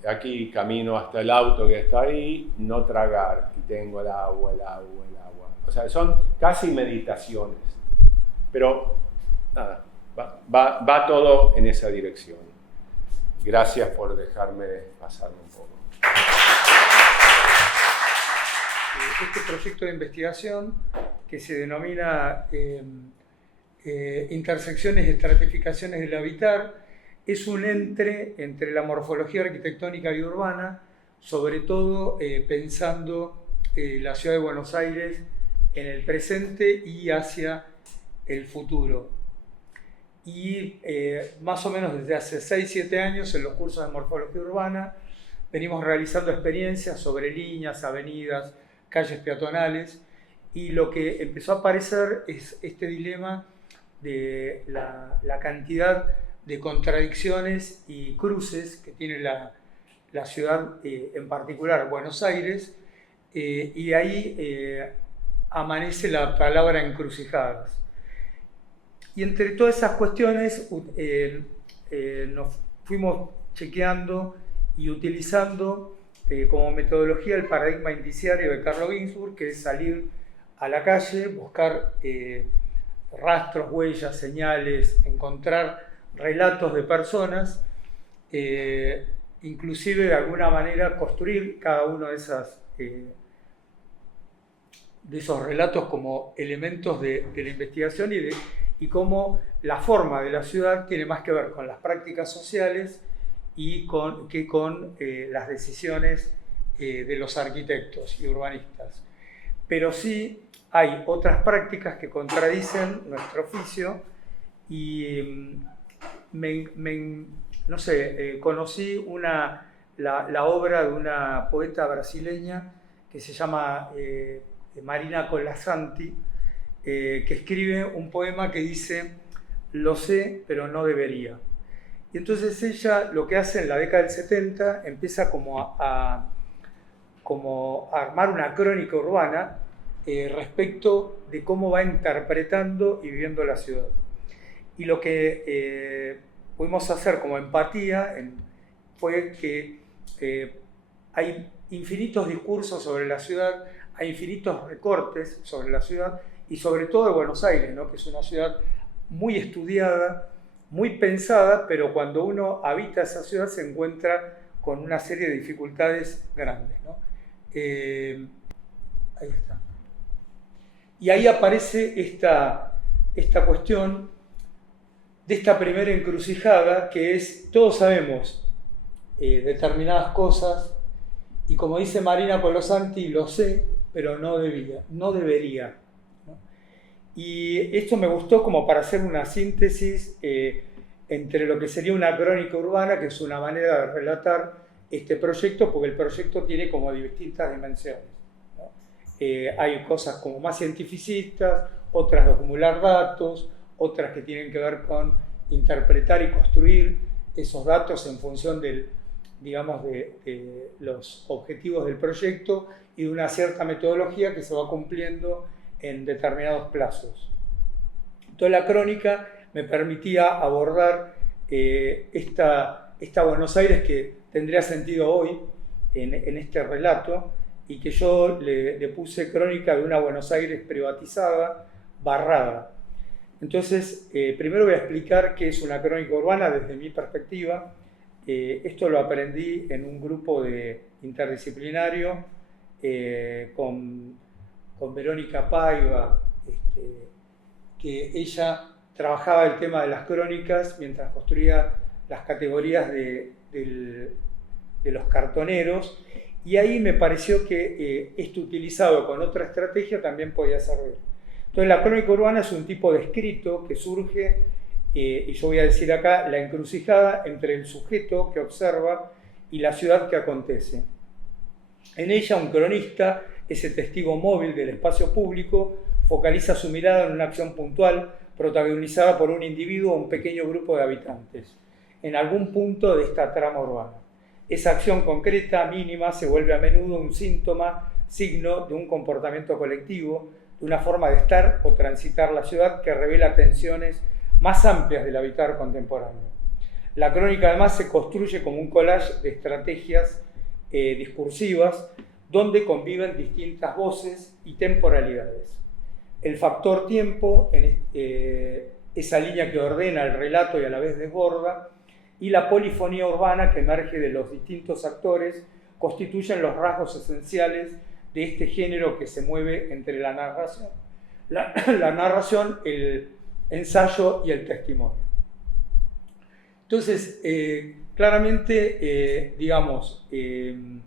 aquí camino hasta el auto que está ahí, no tragar, y tengo el agua. O sea, son casi meditaciones. Pero nada, va todo en esa dirección. Gracias por dejarme pasarme un poco. Este proyecto de investigación, que se denomina intersecciones y estratificaciones del habitar. Es un entre la morfología arquitectónica y urbana, sobre todo pensando la ciudad de Buenos Aires en el presente y hacia el futuro. Y más o menos desde hace 6-7 años en los cursos de morfología urbana venimos realizando experiencias sobre líneas, avenidas, calles peatonales, y lo que empezó a aparecer es este dilema de la cantidad de contradicciones y cruces que tiene la ciudad, en particular Buenos Aires, y de ahí amanece la palabra encrucijadas. Y entre todas esas cuestiones nos fuimos chequeando y utilizando como metodología el paradigma indiciario de Carlo Ginzburg, que es salir a la calle, buscar rastros, huellas, señales, encontrar relatos de personas, inclusive de alguna manera construir cada uno de esos relatos como elementos de la investigación y cómo la forma de la ciudad tiene más que ver con las prácticas sociales que con las decisiones de los arquitectos y urbanistas. Pero sí hay otras prácticas que contradicen nuestro oficio y no sé, conocí la obra de una poeta brasileña que se llama Marina Colasanti, que escribe un poema que dice: lo sé, pero no debería. Y entonces ella lo que hace en la década del 70 empieza como a armar una crónica urbana respecto de cómo va interpretando y viviendo la ciudad. Y lo que pudimos hacer como empatía fue que hay infinitos discursos sobre la ciudad, hay infinitos recortes sobre la ciudad y sobre todo de Buenos Aires, ¿no? Que es una ciudad muy estudiada, muy pensada, pero cuando uno habita esa ciudad se encuentra con una serie de dificultades grandes, ¿no? Ahí está. Y ahí aparece esta cuestión de esta primera encrucijada, que es: todos sabemos determinadas cosas, y como dice Marina Colasanti, lo sé, pero no debería. ¿No? Y esto me gustó como para hacer una síntesis entre lo que sería una crónica urbana, que es una manera de relatar este proyecto, porque el proyecto tiene como distintas dimensiones, ¿no? Hay cosas como más cientificistas, otras de acumular datos, otras que tienen que ver con interpretar y construir esos datos en función de los objetivos del proyecto y de una cierta metodología que se va cumpliendo en determinados plazos. Entonces la crónica me permitía abordar esta Buenos Aires que tendría sentido hoy en este relato, y que yo le puse crónica de una Buenos Aires privatizada, barrada. Entonces, primero voy a explicar qué es una crónica urbana desde mi perspectiva. Esto lo aprendí en un grupo interdisciplinario con Verónica Paiva, que ella trabajaba el tema de las crónicas mientras construía las categorías de los cartoneros, y ahí me pareció que esto utilizado con otra estrategia también podía servir. Entonces la crónica urbana es un tipo de escrito que surge, y yo voy a decir acá, la encrucijada entre el sujeto que observa y la ciudad que acontece. En ella un cronista, ese testigo móvil del espacio público, focaliza su mirada en una acción puntual protagonizada por un individuo o un pequeño grupo de habitantes, en algún punto de esta trama urbana. Esa acción concreta, mínima, se vuelve a menudo un síntoma, signo de un comportamiento colectivo, de una forma de estar o transitar la ciudad que revela tensiones más amplias del habitar contemporáneo. La crónica además se construye como un collage de estrategias discursivas donde conviven distintas voces y temporalidades. El factor tiempo, esa línea que ordena el relato y a la vez desborda, y la polifonía urbana que emerge de los distintos actores, constituyen los rasgos esenciales de este género que se mueve entre la narración, el ensayo y el testimonio. Entonces, claramente, digamos, el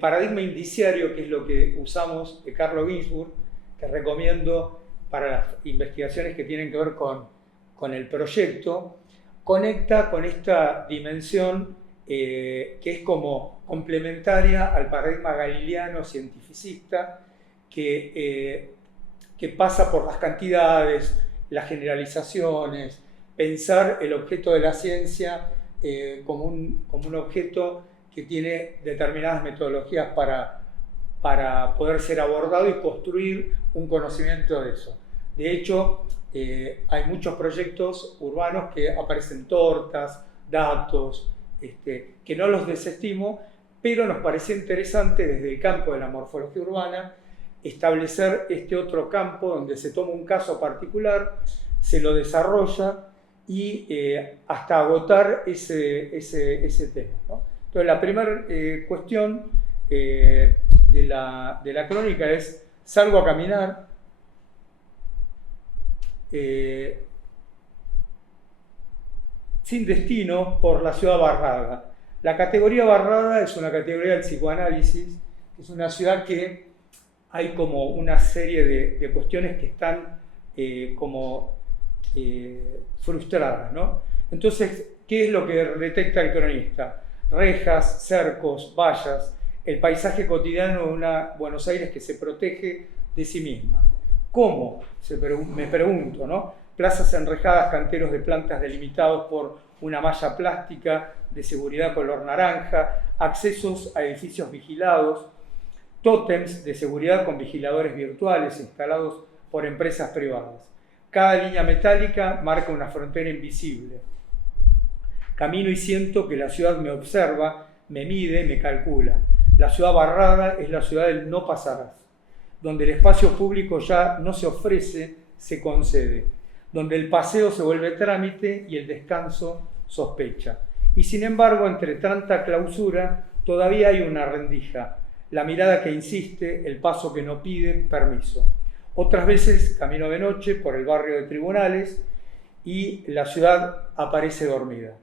paradigma indiciario, que es lo que usamos de Carlo Ginzburg, que recomiendo para las investigaciones que tienen que ver con el proyecto, conecta con esta dimensión que es como complementaria al paradigma galileano cientificista, que pasa por las cantidades, las generalizaciones, pensar el objeto de la ciencia como un objeto que tiene determinadas metodologías para poder ser abordado y construir un conocimiento de eso. De hecho, hay muchos proyectos urbanos que aparecen tortas, datos, que no los desestimo, pero nos parecía interesante desde el campo de la morfología urbana establecer este otro campo donde se toma un caso particular, se lo desarrolla y hasta agotar ese tema, ¿no? Entonces, la primera cuestión de la crónica es: salgo a caminar, sin destino, por la ciudad barrada. La categoría barrada es una categoría del psicoanálisis, es una ciudad que hay como una serie de cuestiones que están frustradas, ¿no? Entonces, ¿qué es lo que detecta el cronista? Rejas, cercos, vallas, el paisaje cotidiano de una Buenos Aires que se protege de sí misma. ¿Cómo? Me pregunto, ¿no? Plazas enrejadas, canteros de plantas delimitados por una malla plástica de seguridad color naranja, accesos a edificios vigilados, tótems de seguridad con vigiladores virtuales instalados por empresas privadas. Cada línea metálica marca una frontera invisible. Camino y siento que la ciudad me observa, me mide, me calcula. La ciudad barrada es la ciudad del no pasarás, donde el espacio público ya no se ofrece, se concede, donde el paseo se vuelve trámite y el descanso sospecha. Y sin embargo, entre tanta clausura, todavía hay una rendija, la mirada que insiste, el paso que no pide permiso. Otras veces camino de noche por el barrio de Tribunales y la ciudad aparece dormida.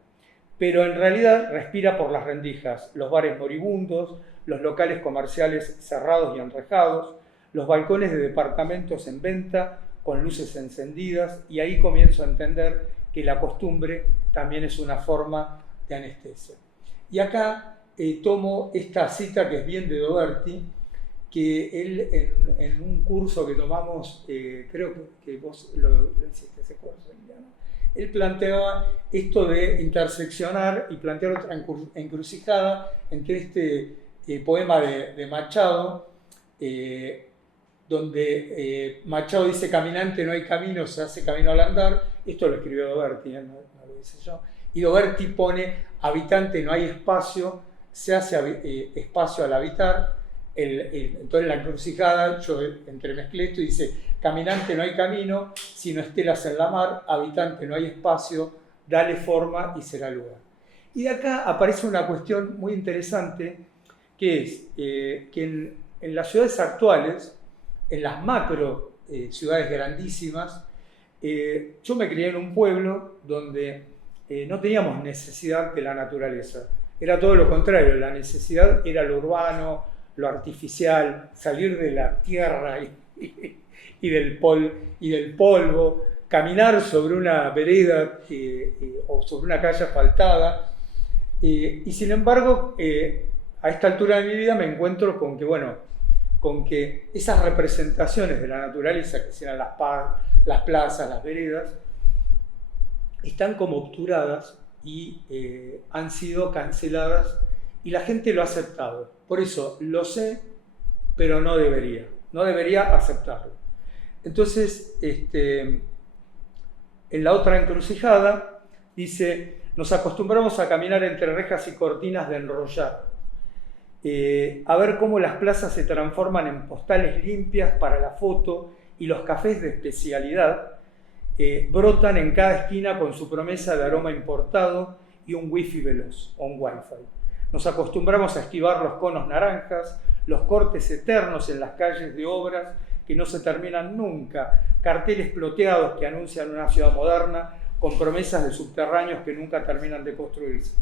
Pero en realidad respira por las rendijas, los bares moribundos, los locales comerciales cerrados y enrejados, los balcones de departamentos en venta con luces encendidas, y ahí comienzo a entender que la costumbre también es una forma de anestesia. Y acá tomo esta cita que es bien de Doberti, que él en un curso que tomamos, creo que vos lo hiciste ese curso, ¿no? Él planteaba esto de interseccionar y plantear otra encrucijada entre este poema de Machado, donde Machado dice: caminante no hay camino, se hace camino al andar. Esto lo escribió Doberti, no lo hice yo. Y Doberti pone: habitante no hay espacio, se hace espacio al habitar. Entonces la encrucijada, yo entremezclé esto y dice: caminante no hay camino, sino estelas en la mar, habitante no hay espacio, dale forma y será lugar. Y de acá aparece una cuestión muy interesante, que es que en las ciudades actuales, en las macro ciudades grandísimas, yo me crié en un pueblo donde no teníamos necesidad de la naturaleza. Era todo lo contrario, la necesidad era lo urbano, lo artificial, salir de la tierra y del polvo, caminar sobre una vereda o sobre una calle asfaltada. Y sin embargo, a esta altura de mi vida me encuentro con que esas representaciones de la naturaleza, que sean las plazas, las veredas, están como obturadas y han sido canceladas, y la gente lo ha aceptado. Por eso lo sé, pero no debería aceptarlo. Entonces, en la otra encrucijada dice: nos acostumbramos a caminar entre rejas y cortinas de enrollar, a ver cómo las plazas se transforman en postales limpias para la foto, y los cafés de especialidad brotan en cada esquina con su promesa de aroma importado y un wifi veloz o un wifi. Nos acostumbramos a esquivar los conos naranjas, los cortes eternos en las calles de obras que no se terminan nunca, carteles ploteados que anuncian una ciudad moderna con promesas de subterráneos que nunca terminan de construirse.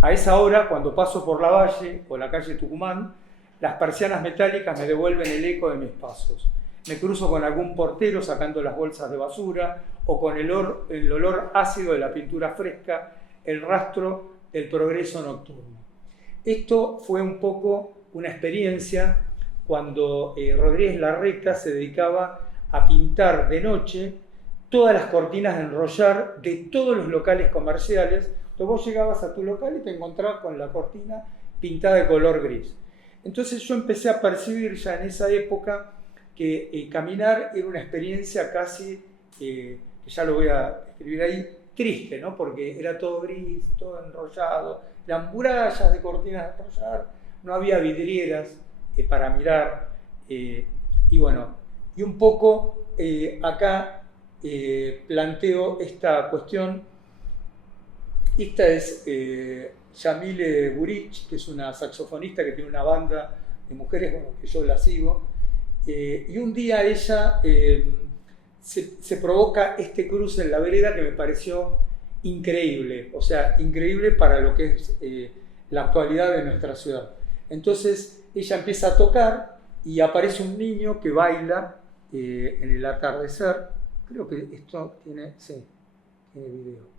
A esa hora, cuando paso por la Valle o la calle Tucumán, las persianas metálicas me devuelven el eco de mis pasos. Me cruzo con algún portero sacando las bolsas de basura o con el olor ácido de la pintura fresca, el rastro del progreso nocturno. Esto fue un poco una experiencia cuando Rodríguez Larreta se dedicaba a pintar de noche todas las cortinas de enrollar de todos los locales comerciales. Entonces vos llegabas a tu local y te encontrabas con la cortina pintada de color gris. Entonces yo empecé a percibir ya en esa época que caminar era una experiencia casi, que ya lo voy a escribir ahí, triste, ¿no? Porque era todo gris, todo enrollado, eran murallas de cortinas de enrollar, no había vidrieras para mirar, y bueno, y un poco acá planteo esta cuestión. Esta es Yamile Burich, que es una saxofonista que tiene una banda de mujeres, bueno, que yo la sigo, y un día ella se provoca este cruce en la vereda que me pareció increíble, o sea, increíble para lo que es la actualidad de nuestra ciudad. Entonces ella empieza a tocar y aparece un niño que baila en el atardecer. Creo que esto tiene, sí, tiene video.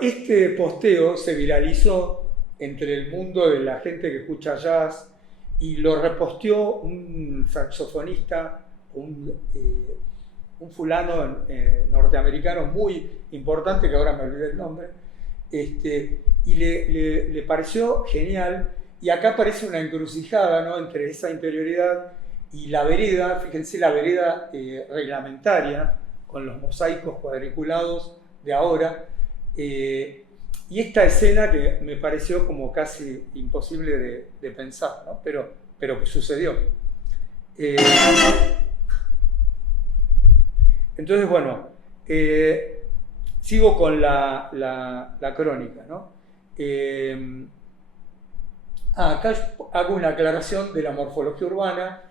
Este posteo se viralizó entre el mundo de la gente que escucha jazz y lo reposteó un saxofonista, un fulano norteamericano muy importante, que ahora me olvidé el nombre, y le pareció genial. Y acá aparece una encrucijada, ¿no?, entre esa interioridad y la vereda. Fíjense la vereda reglamentaria, con los mosaicos cuadriculados de ahora. Y esta escena que me pareció como casi imposible de pensar, ¿no?, pero que sucedió. Entonces, bueno, sigo con la crónica, ¿no? Acá hago una aclaración de la morfología urbana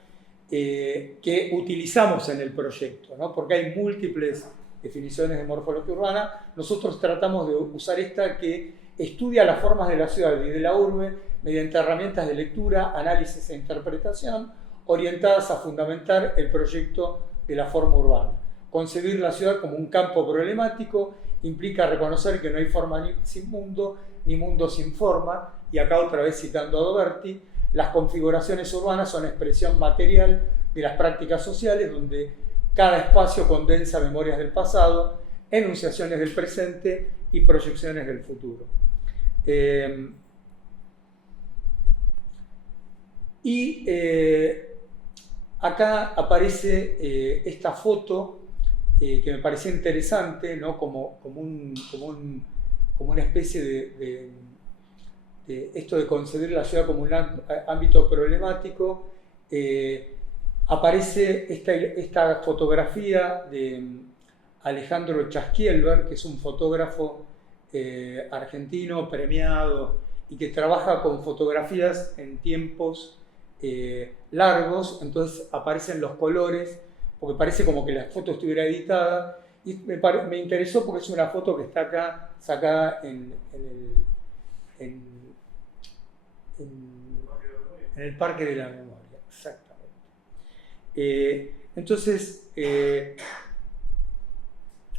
que utilizamos en el proyecto, ¿no?, porque hay múltiples definiciones de morfología urbana. Nosotros tratamos de usar esta que estudia las formas de la ciudad y de la urbe mediante herramientas de lectura, análisis e interpretación orientadas a fundamentar el proyecto de la forma urbana. Concebir la ciudad como un campo problemático implica reconocer que no hay forma sin mundo, ni mundo sin forma, y acá otra vez citando a Doberti, las configuraciones urbanas son expresión material de las prácticas sociales donde cada espacio condensa memorias del pasado, enunciaciones del presente y proyecciones del futuro. Acá aparece esta foto que me parecía interesante, ¿no?, como una especie de esto de concebir la ciudad como un ámbito problemático. Aparece esta fotografía de Alejandro Chaskielberg, que es un fotógrafo argentino premiado y que trabaja con fotografías en tiempos largos. Entonces aparecen los colores, porque parece como que la foto estuviera editada, y me interesó porque es una foto que está acá, sacada en el Parque de la Memoria, exactamente. Entonces,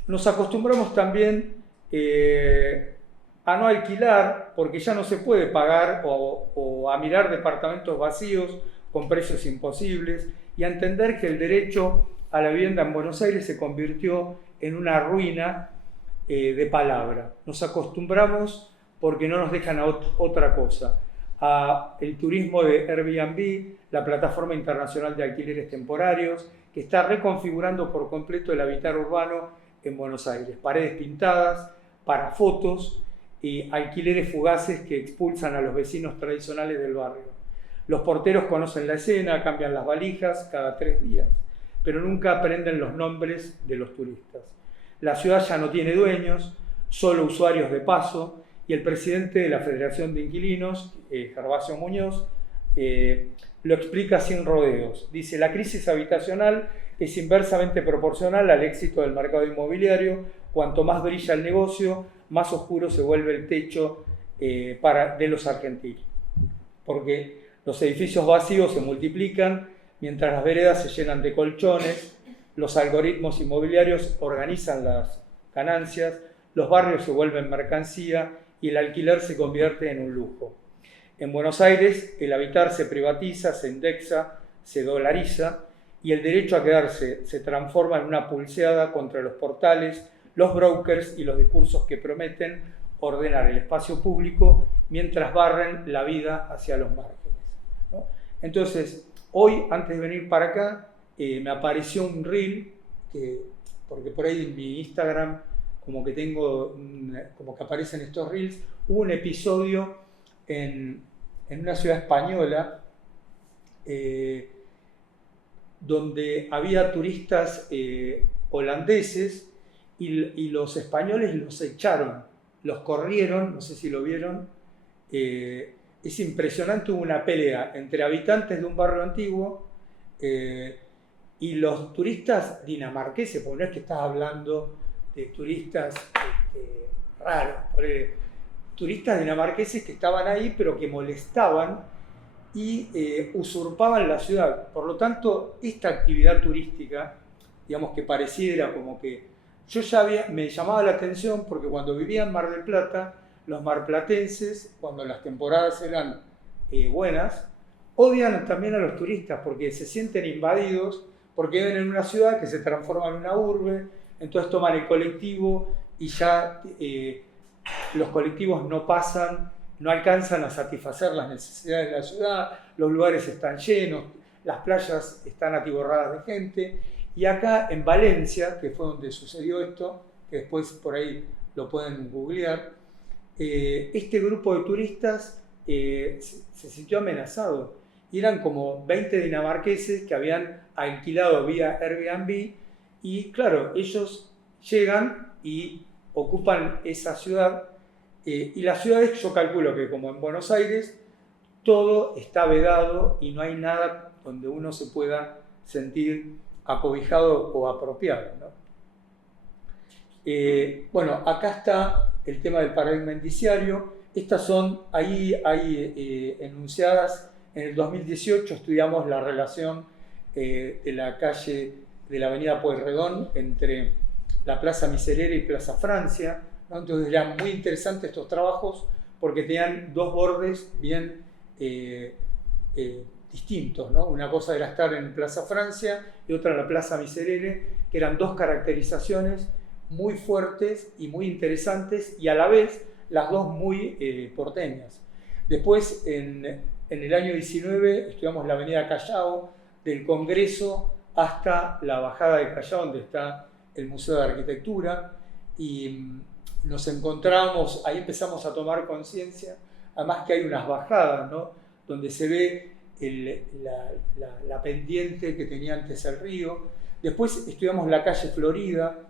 nos acostumbramos también a no alquilar, porque ya no se puede pagar, o a mirar departamentos vacíos con precios imposibles, y a entender que el derecho a la vivienda en Buenos Aires se convirtió en una ruina de palabra. Nos acostumbramos porque no nos dejan a otra cosa, a el turismo de Airbnb, la plataforma internacional de alquileres temporarios, que está reconfigurando por completo el habitar urbano en Buenos Aires. Paredes pintadas para fotos y alquileres fugaces que expulsan a los vecinos tradicionales del barrio. Los porteros conocen la escena, cambian las valijas cada 3 días, pero nunca aprenden los nombres de los turistas. La ciudad ya no tiene dueños, solo usuarios de paso, y el presidente de la Federación de Inquilinos, Gervasio Muñoz, lo explica sin rodeos. Dice: la crisis habitacional es inversamente proporcional al éxito del mercado inmobiliario. Cuanto más brilla el negocio, más oscuro se vuelve el techo de los argentinos. Porque los edificios vacíos se multiplican, mientras las veredas se llenan de colchones, los algoritmos inmobiliarios organizan las ganancias, los barrios se vuelven mercancía y el alquiler se convierte en un lujo. En Buenos Aires, el habitar se privatiza, se indexa, se dolariza, y el derecho a quedarse se transforma en una pulseada contra los portales, los brokers y los discursos que prometen ordenar el espacio público mientras barren la vida hacia los márgenes, ¿no? Entonces, hoy, antes de venir para acá, me apareció un reel, porque por ahí en mi Instagram como que aparecen estos reels. Hubo un episodio en una ciudad española donde había turistas holandeses y los españoles los echaron, los corrieron, no sé si lo vieron. Es impresionante, hubo una pelea entre habitantes de un barrio antiguo y los turistas dinamarqueses, porque no es que estás hablando de turistas raros, turistas dinamarqueses que estaban ahí pero que molestaban y usurpaban la ciudad. Por lo tanto, esta actividad turística, digamos que pareciera como que me llamaba la atención, porque cuando vivía en Mar del Plata, los marplatenses, cuando las temporadas eran buenas, odian también a los turistas porque se sienten invadidos, porque viven en una ciudad que se transforma en una urbe. Entonces toman el colectivo y ya los colectivos no alcanzan a satisfacer las necesidades de la ciudad, los lugares están llenos, las playas están atiborradas de gente. Y acá en Valencia, que fue donde sucedió esto, que después por ahí lo pueden googlear, este grupo de turistas se sintió amenazado. Y eran como 20 dinamarqueses que habían alquilado vía Airbnb. Y claro, ellos llegan y ocupan esa ciudad. Y las ciudades, yo calculo que como en Buenos Aires, todo está vedado y no hay nada donde uno se pueda sentir acobijado o apropiado, ¿no? Bueno, acá está el tema del paradigma indiciario. Estas son ahí enunciadas. En el 2018 estudiamos la relación de la calle de la avenida Pueyrredón entre la Plaza Miserere y Plaza Francia, ¿no? Entonces eran muy interesantes estos trabajos porque tenían dos bordes bien distintos, ¿no? Una cosa era estar en Plaza Francia y otra en la Plaza Miserere, que eran dos caracterizaciones muy fuertes y muy interesantes, y a la vez las dos muy porteñas. Después, en el año 19, estudiamos la avenida Callao, del Congreso hasta la bajada de Callao, donde está el Museo de Arquitectura, y nos encontramos, ahí empezamos a tomar conciencia, además que hay unas bajadas, ¿no? Donde se ve la pendiente que tenía antes el río. Después estudiamos la calle Florida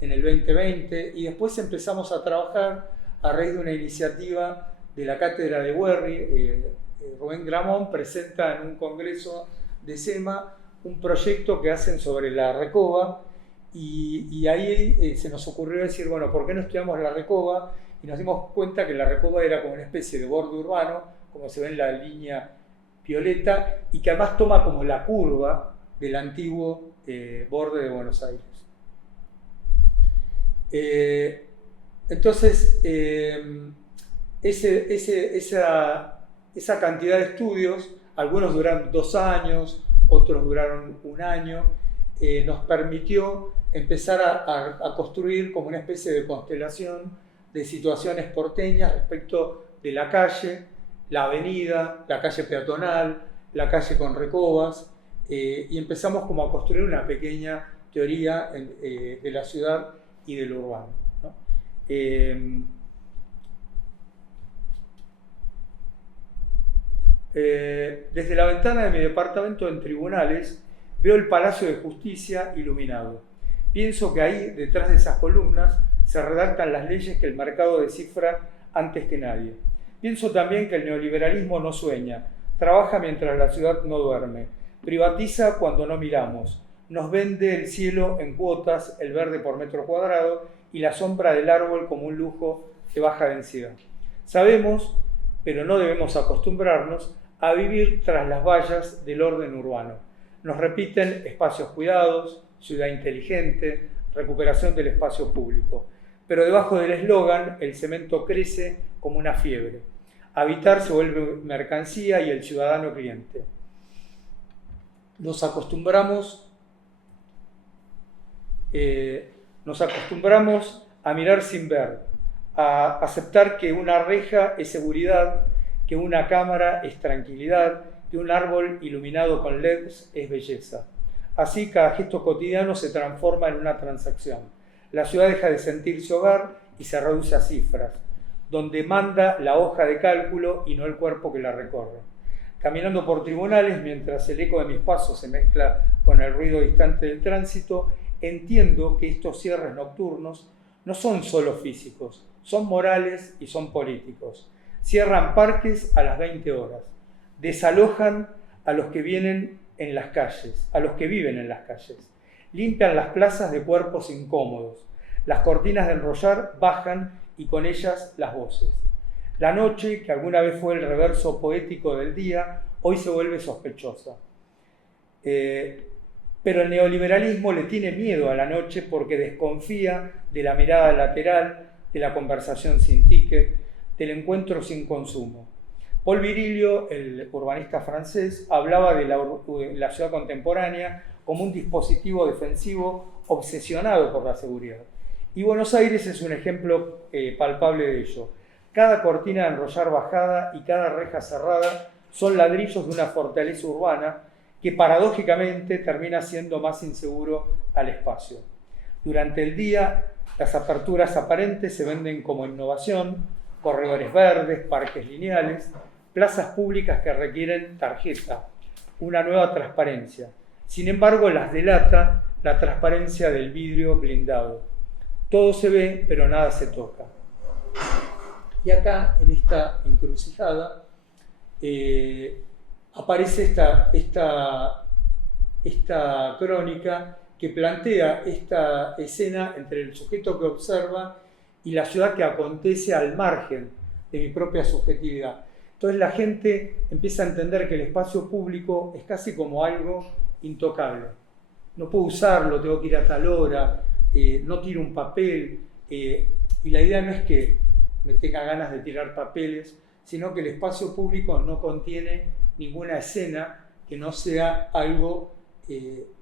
en el 2020 y después empezamos a trabajar a raíz de una iniciativa de la Cátedra de Werri. Rubén Gramón presenta en un congreso de SEMA un proyecto que hacen sobre la Recoba, y ahí se nos ocurrió decir, bueno, ¿por qué no estudiamos la Recoba? Y nos dimos cuenta que la Recoba era como una especie de borde urbano, como se ve en la línea violeta, y que además toma como la curva del antiguo borde de Buenos Aires. Entonces, esa cantidad de estudios, algunos duraron 2 años, otros duraron 1 año, nos permitió empezar a construir como una especie de constelación de situaciones porteñas respecto de la calle, la avenida, la calle peatonal, la calle con recovas, y empezamos como a construir una pequeña teoría de la ciudad y del urbano, ¿no? Desde la ventana de mi departamento en Tribunales veo el Palacio de Justicia iluminado. Pienso que ahí, detrás de esas columnas, se redactan las leyes que el mercado descifra antes que nadie. Pienso también que el neoliberalismo no sueña, trabaja mientras la ciudad no duerme, privatiza cuando no miramos, nos vende el cielo en cuotas, el verde por metro cuadrado y la sombra del árbol como un lujo de baja densidad. Sabemos, pero no debemos acostumbrarnos, a vivir tras las vallas del orden urbano. Nos repiten espacios cuidados, ciudad inteligente, recuperación del espacio público. Pero debajo del eslogan, el cemento crece como una fiebre. Habitar se vuelve mercancía y el ciudadano cliente. Nos acostumbramos a mirar sin ver, a aceptar que una reja es seguridad, que una cámara es tranquilidad, que un árbol iluminado con LEDs es belleza. Así, cada gesto cotidiano se transforma en una transacción. La ciudad deja de sentirse hogar y se reduce a cifras, donde manda la hoja de cálculo y no el cuerpo que la recorre. Caminando por Tribunales, mientras el eco de mis pasos se mezcla con el ruido distante del tránsito, entiendo que estos cierres nocturnos no son solo físicos, son morales y son políticos. Cierran parques a las 20 horas, desalojan a los que vienen en las calles, a los que viven en las calles, limpian las plazas de cuerpos incómodos, las cortinas de enrollar bajan y con ellas las voces. La noche, que alguna vez fue el reverso poético del día, hoy se vuelve sospechosa. Pero el neoliberalismo le tiene miedo a la noche porque desconfía de la mirada lateral, de la conversación sin ticket, del encuentro sin consumo. Paul Virilio, el urbanista francés, hablaba de la ciudad contemporánea como un dispositivo defensivo obsesionado por la seguridad. Y Buenos Aires es un ejemplo palpable de ello. Cada cortina de enrollar bajada y cada reja cerrada son ladrillos de una fortaleza urbana que paradójicamente termina siendo más inseguro al espacio. Durante el día, las aperturas aparentes se venden como innovación, corredores verdes, parques lineales, plazas públicas que requieren tarjeta, una nueva transparencia. Sin embargo, las delata la transparencia del vidrio blindado. Todo se ve, pero nada se toca. Y acá, en esta encrucijada, aparece esta crónica que plantea esta escena entre el sujeto que observa y la ciudad que acontece al margen de mi propia subjetividad. Entonces la gente empieza a entender que el espacio público es casi como algo intocable. No puedo usarlo, tengo que ir a tal hora, no tiro un papel. Y la idea no es que me tenga ganas de tirar papeles, sino que el espacio público no contiene ninguna escena que no sea algo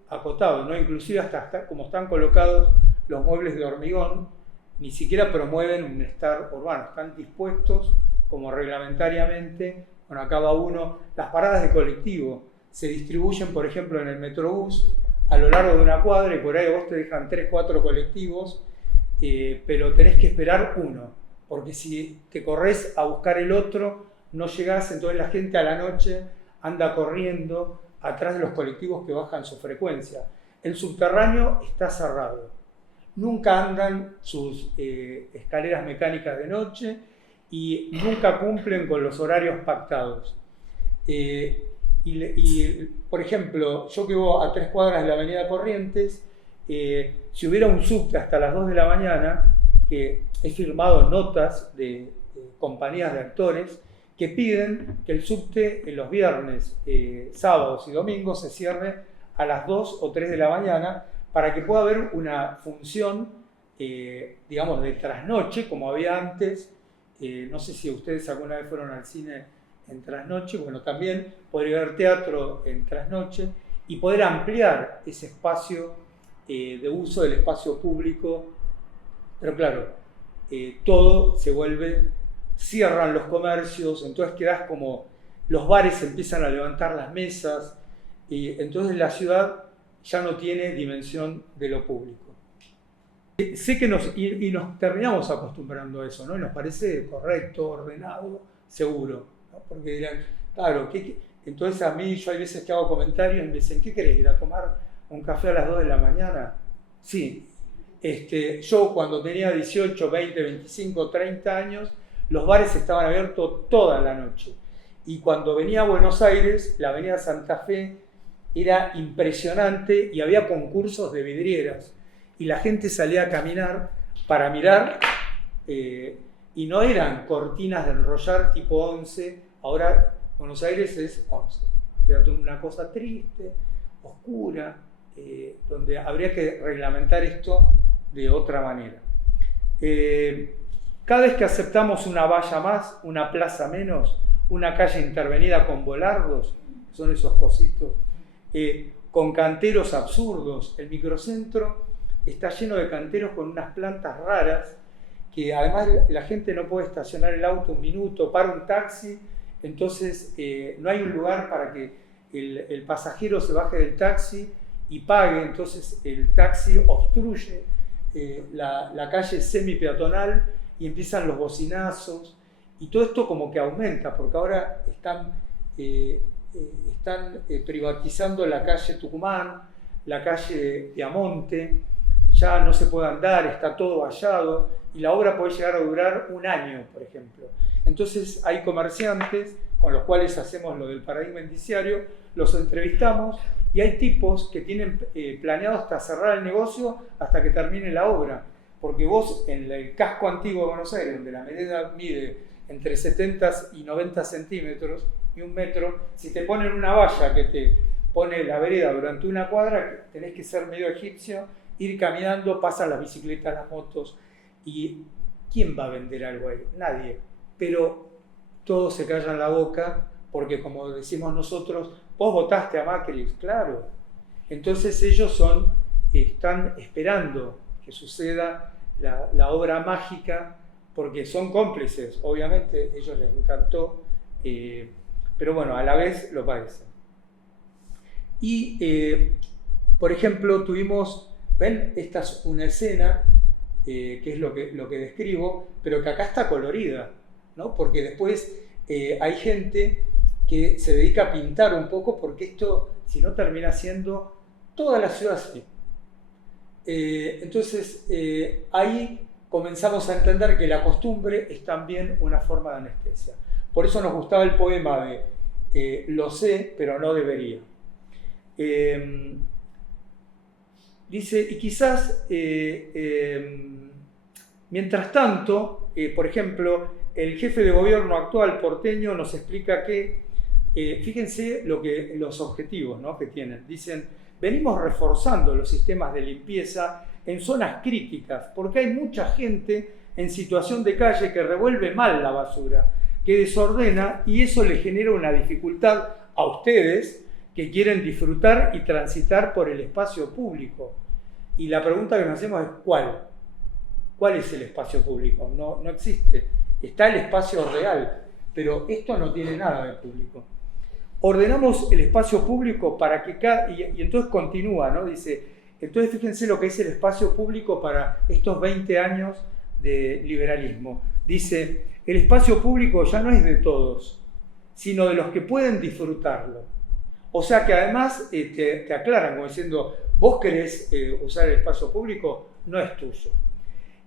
acotado, ¿no? Inclusive hasta como están colocados los muebles de hormigón, ni siquiera promueven un estar urbano, están dispuestos como reglamentariamente, bueno, acá va uno, las paradas de colectivo se distribuyen, por ejemplo, en el Metrobús a lo largo de una cuadra y por ahí vos te dejan 3, 4 colectivos, pero tenés que esperar uno, porque si te corres a buscar el otro, no llegás, entonces la gente a la noche anda corriendo atrás de los colectivos que bajan su frecuencia. El subterráneo está cerrado. Nunca andan sus escaleras mecánicas de noche y nunca cumplen con los horarios pactados. Por ejemplo, yo que vivo a 3 cuadras de la avenida Corrientes, si hubiera un subte hasta las 2 de la mañana, que he firmado notas de compañías de actores que piden que el subte en los viernes, sábados y domingos se cierre a las 2 o 3 de la mañana para que pueda haber una función, digamos, de trasnoche, como había antes. No sé si ustedes alguna vez fueron al cine en trasnoche. Bueno, también podría haber teatro en trasnoche y poder ampliar ese espacio de uso del espacio público. Pero claro, todo se vuelve, cierran los comercios, entonces quedás como, los bares empiezan a levantar las mesas, y entonces la ciudad ya no tiene dimensión de lo público. Sé que nos terminamos acostumbrando a eso, ¿no? Y nos parece correcto, ordenado, seguro, ¿no? Porque dirán, claro, entonces a mí, yo hay veces que hago comentarios y me dicen, ¿qué querés, ir a tomar un café a las 2 de la mañana? Sí. Yo cuando tenía 18, 20, 25, 30 años, los bares estaban abiertos toda la noche. Y cuando venía a Buenos Aires, la avenida Santa Fe era impresionante y había concursos de vidrieras. Y la gente salía a caminar para mirar, y no eran cortinas de enrollar tipo 11. Ahora Buenos Aires es 11. Era una cosa triste, oscura, donde habría que reglamentar esto de otra manera. Cada vez que aceptamos una valla más, una plaza menos, una calle intervenida con volardos, son esos cositos, con canteros absurdos. El microcentro está lleno de canteros con unas plantas raras, que además la gente no puede estacionar el auto un minuto, para un taxi, entonces no hay un lugar para que el pasajero se baje del taxi y pague, entonces el taxi obstruye la calle semi-peatonal y empiezan los bocinazos, y todo esto como que aumenta, porque ahora están privatizando la calle Tucumán, la calle Piamonte, ya no se puede andar, está todo vallado, y la obra puede llegar a durar un año, por ejemplo. Entonces hay comerciantes con los cuales hacemos lo del paradigma indiciario, los entrevistamos, y hay tipos que tienen planeado hasta cerrar el negocio hasta que termine la obra, porque vos en el casco antiguo de Buenos Aires, donde la vereda mide entre 70 y 90 centímetros y 1 metro, si te ponen una valla que te pone la vereda durante una cuadra, tenés que ser medio egipcio, ir caminando, pasan las bicicletas, las motos, y ¿quién va a vender algo ahí? Nadie. Pero todos se callan la boca, porque como decimos nosotros, vos votaste a Macri, claro. Entonces ellos están esperando que suceda la obra mágica, porque son cómplices, obviamente, ellos les encantó, pero bueno, a la vez lo padecen. Y, por ejemplo, ven, esta es una escena, que es lo que describo, pero que acá está colorida, ¿no? Porque después hay gente que se dedica a pintar un poco, porque esto, si no, termina siendo toda la ciudad así. Entonces, ahí comenzamos a entender que la costumbre es también una forma de anestesia. Por eso nos gustaba el poema de lo sé, pero no debería. Dice, y quizás, mientras tanto, por ejemplo, el jefe de gobierno actual porteño nos explica que, fíjense los objetivos, ¿no?, que tienen. Dicen, venimos reforzando los sistemas de limpieza en zonas críticas, porque hay mucha gente en situación de calle que revuelve mal la basura, que desordena, y eso le genera una dificultad a ustedes que quieren disfrutar y transitar por el espacio público. Y la pregunta que nos hacemos es ¿cuál? ¿Cuál es el espacio público? No existe. Está el espacio real, pero esto no tiene nada de público. Ordenamos el espacio público para que y entonces continúa, ¿no? Dice, entonces fíjense lo que es el espacio público para estos 20 años de liberalismo. Dice, el espacio público ya no es de todos, sino de los que pueden disfrutarlo. O sea que además te aclaran como diciendo, vos querés usar el espacio público, no es tuyo.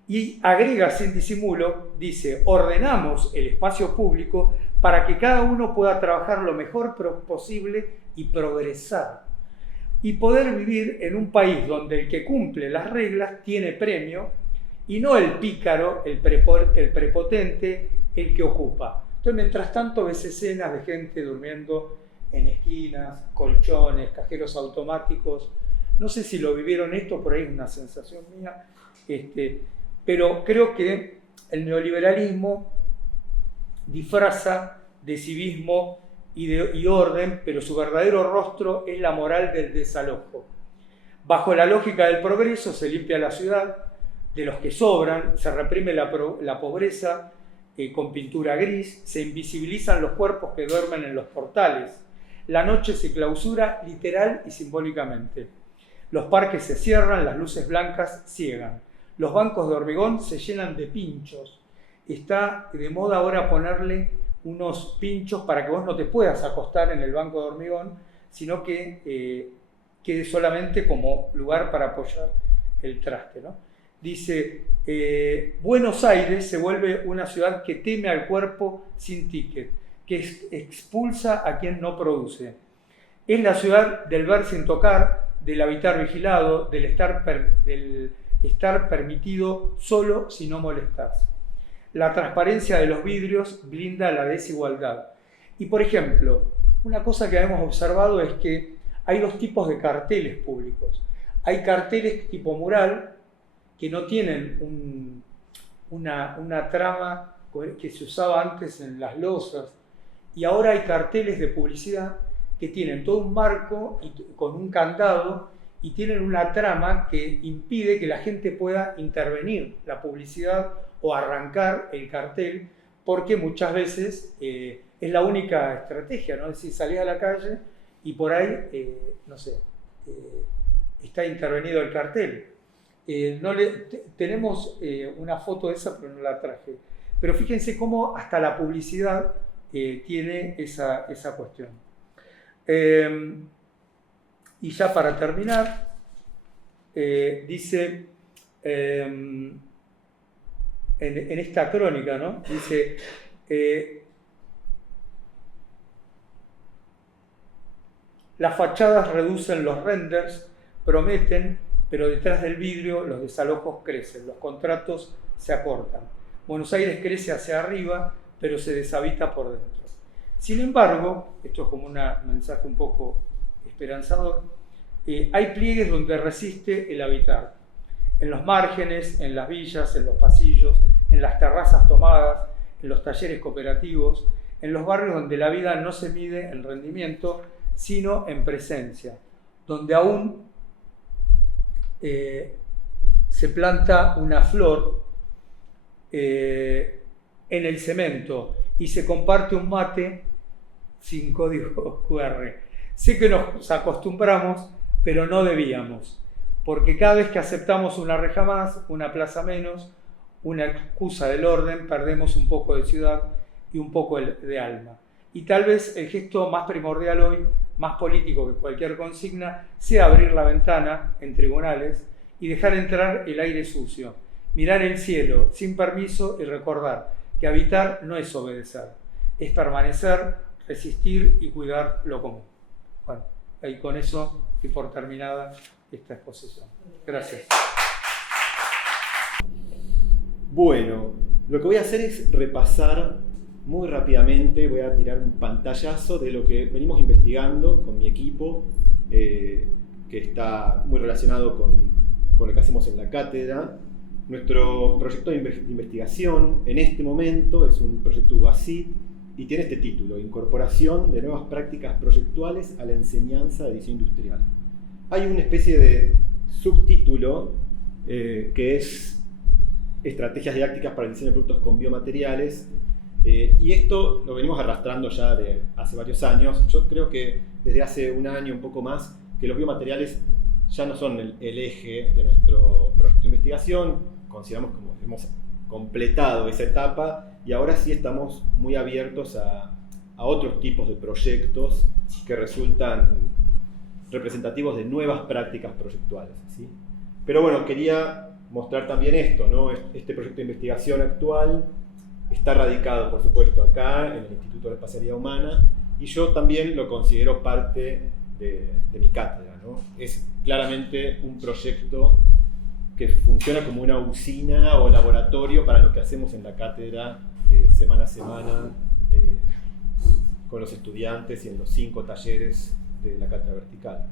Y agrega sin disimulo, dice, ordenamos el espacio público para que cada uno pueda trabajar lo mejor posible y progresar. Y poder vivir en un país donde el que cumple las reglas tiene premio y no el pícaro, el prepotente, el que ocupa. Entonces, mientras tanto, ves escenas de gente durmiendo en esquinas, colchones, cajeros automáticos. No sé si lo vivieron esto, por ahí es una sensación mía, pero creo que el neoliberalismo disfraza de civismo y orden, pero su verdadero rostro es la moral del desalojo. Bajo la lógica del progreso se limpia la ciudad de los que sobran, se reprime la pobreza con pintura gris, se invisibilizan los cuerpos que duermen en los portales. La noche se clausura literal y simbólicamente. Los parques se cierran, las luces blancas ciegan. Los bancos de hormigón se llenan de pinchos. Está de moda ahora ponerle unos pinchos para que vos no te puedas acostar en el banco de hormigón, sino que quede solamente como lugar para apoyar el traste, ¿no? Dice, Buenos Aires se vuelve una ciudad que teme al cuerpo sin ticket, que expulsa a quien no produce. Es la ciudad del ver sin tocar, del habitar vigilado, del estar permitido solo si no molestás. La transparencia de los vidrios blinda la desigualdad. Y por ejemplo, una cosa que hemos observado es que hay dos tipos de carteles públicos. Hay carteles tipo mural, que no tienen una trama que se usaba antes en las losas, y ahora hay carteles de publicidad que tienen todo un marco con un candado y tienen una trama que impide que la gente pueda intervenir la publicidad o arrancar el cartel, porque muchas veces es la única estrategia, ¿no? Es decir, salís a la calle y por ahí, no sé, está intervenido el cartel. Tenemos una foto de esa, pero no la traje. Pero fíjense cómo hasta la publicidad tiene esa cuestión. Y ya para terminar, dice, en esta crónica, ¿no? Dice, las fachadas reducen los renders, prometen, pero detrás del vidrio los desalojos crecen, los contratos se acortan. Buenos Aires crece hacia arriba, pero se deshabita por dentro. Sin embargo, esto es como un mensaje un poco esperanzador, hay pliegues donde resiste el habitar. En los márgenes, en las villas, en los pasillos, en las terrazas tomadas, en los talleres cooperativos, en los barrios donde la vida no se mide en rendimiento, sino en presencia, donde aún se planta una flor en el cemento y se comparte un mate sin código QR. Sé que nos acostumbramos, pero no debíamos, porque cada vez que aceptamos una reja más, una plaza menos, una excusa del orden, perdemos un poco de ciudad y un poco de alma. Y tal vez el gesto más primordial hoy, más político que cualquier consigna, sea abrir la ventana en tribunales y dejar entrar el aire sucio, mirar el cielo sin permiso y recordar que habitar no es obedecer, es permanecer, resistir y cuidar lo común. Bueno, ahí con eso y por terminada esta exposición. Gracias. Bueno, lo que voy a hacer es repasar muy rápidamente, voy a tirar un pantallazo de lo que venimos investigando con mi equipo, que está muy relacionado con lo que hacemos en la cátedra. Nuestro proyecto de investigación en este momento es un proyecto UBACIT y tiene este título: Incorporación de nuevas prácticas proyectuales a la enseñanza de diseño industrial. Hay una especie de subtítulo que es Estrategias didácticas para el diseño de productos con biomateriales, y esto lo venimos arrastrando ya de hace varios años. Yo creo que desde hace un año, un poco más, que los biomateriales ya no son el eje de nuestro proyecto de investigación. Consideramos como hemos completado esa etapa y ahora sí estamos muy abiertos a otros tipos de proyectos que resultan representativos de nuevas prácticas proyectuales, ¿sí? Pero bueno, quería mostrar también esto, ¿no? Este proyecto de investigación actual está radicado, por supuesto, acá en el Instituto de Espacialidad Humana, y yo también lo considero parte de mi cátedra, ¿no? Es claramente un proyecto que funciona como una usina o laboratorio para lo que hacemos en la cátedra semana a semana con los estudiantes y en los 5 talleres de la cátedra vertical.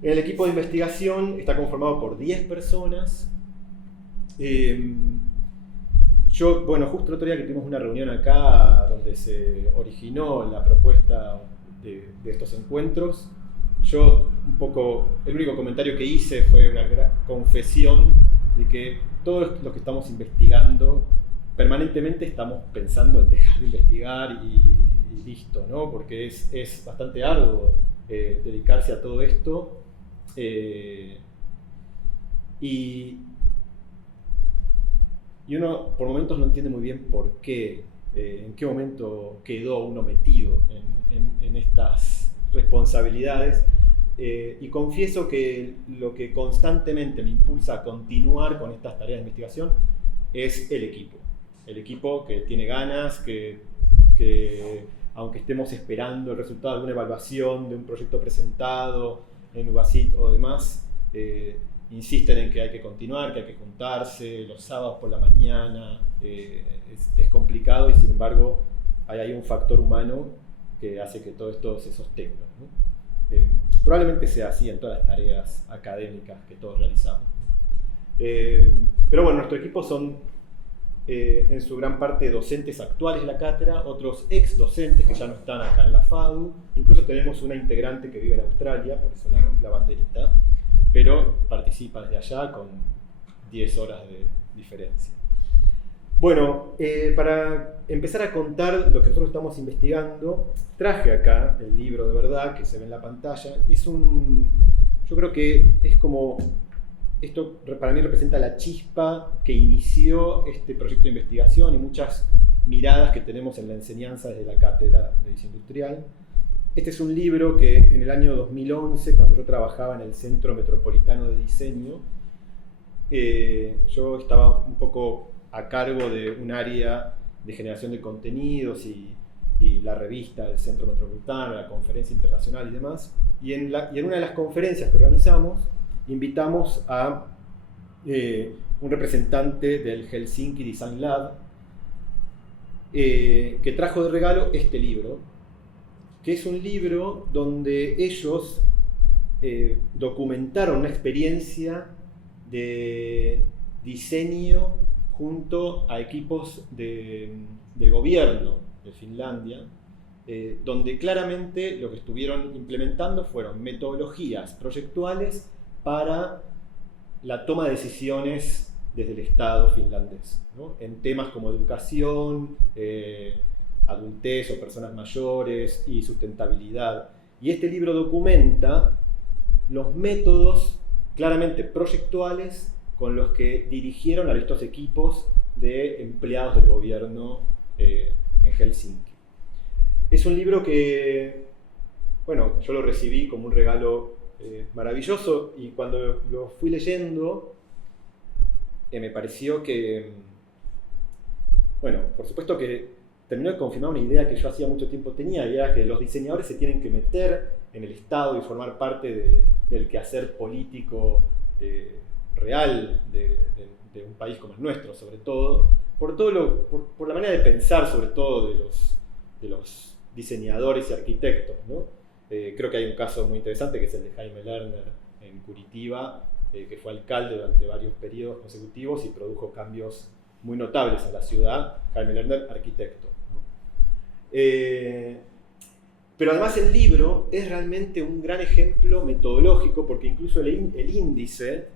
El equipo de investigación está conformado por 10 personas. Bueno, justo el otro día que tuvimos una reunión acá donde se originó la propuesta de estos encuentros, yo un poco, el único comentario que hice fue una confesión de que todos los que estamos investigando permanentemente estamos pensando en dejar de investigar y listo, ¿no? Porque es bastante arduo dedicarse a todo esto. Y uno por momentos no entiende muy bien por qué, en qué momento quedó uno metido en estas responsabilidades. Y confieso que lo que constantemente me impulsa a continuar con estas tareas de investigación es el equipo. El equipo que tiene ganas, que aunque estemos esperando el resultado de alguna evaluación, de un proyecto presentado en UBASIT o demás, insisten en que hay que continuar, que hay que juntarse los sábados por la mañana. Es complicado y sin embargo hay un factor humano que hace que todo esto se sostenga, ¿no? Probablemente sea así en todas las tareas académicas que todos realizamos. Pero bueno, nuestro equipo son en su gran parte docentes actuales de la cátedra, otros ex docentes que ya no están acá en la FADU, incluso tenemos una integrante que vive en Australia, por eso la banderita, pero participa desde allá con 10 horas de diferencia. Bueno, para empezar a contar lo que nosotros estamos investigando, traje acá el libro de verdad que se ve en la pantalla. Yo creo que es como, esto para mí representa la chispa que inició este proyecto de investigación y muchas miradas que tenemos en la enseñanza desde la cátedra de diseño industrial. Este es un libro que en el año 2011, cuando yo trabajaba en el Centro Metropolitano de Diseño, yo estaba un poco a cargo de un área de generación de contenidos y la revista del Centro Metropolitano, la conferencia internacional y demás. Y en una de las conferencias que organizamos, invitamos a un representante del Helsinki Design Lab que trajo de regalo este libro, que es un libro donde ellos documentaron una experiencia de diseño junto a equipos del gobierno de Finlandia, donde claramente lo que estuvieron implementando fueron metodologías proyectuales para la toma de decisiones desde el Estado finlandés, ¿no? En temas como educación, adultez o personas mayores y sustentabilidad. Y este libro documenta los métodos claramente proyectuales con los que dirigieron a estos equipos de empleados del gobierno en Helsinki. Es un libro que, bueno, yo lo recibí como un regalo maravilloso y cuando lo fui leyendo me pareció que, bueno, por supuesto que terminó de confirmar una idea que yo hacía mucho tiempo tenía, y era que los diseñadores se tienen que meter en el Estado y formar parte del quehacer político real de un país como el nuestro, sobre todo, por la manera de pensar, sobre todo, de los diseñadores y arquitectos, ¿no? Creo que hay un caso muy interesante que es el de Jaime Lerner en Curitiba, que fue alcalde durante varios periodos consecutivos y produjo cambios muy notables en la ciudad. Jaime Lerner, arquitecto, ¿no? Pero además el libro es realmente un gran ejemplo metodológico, porque incluso el índice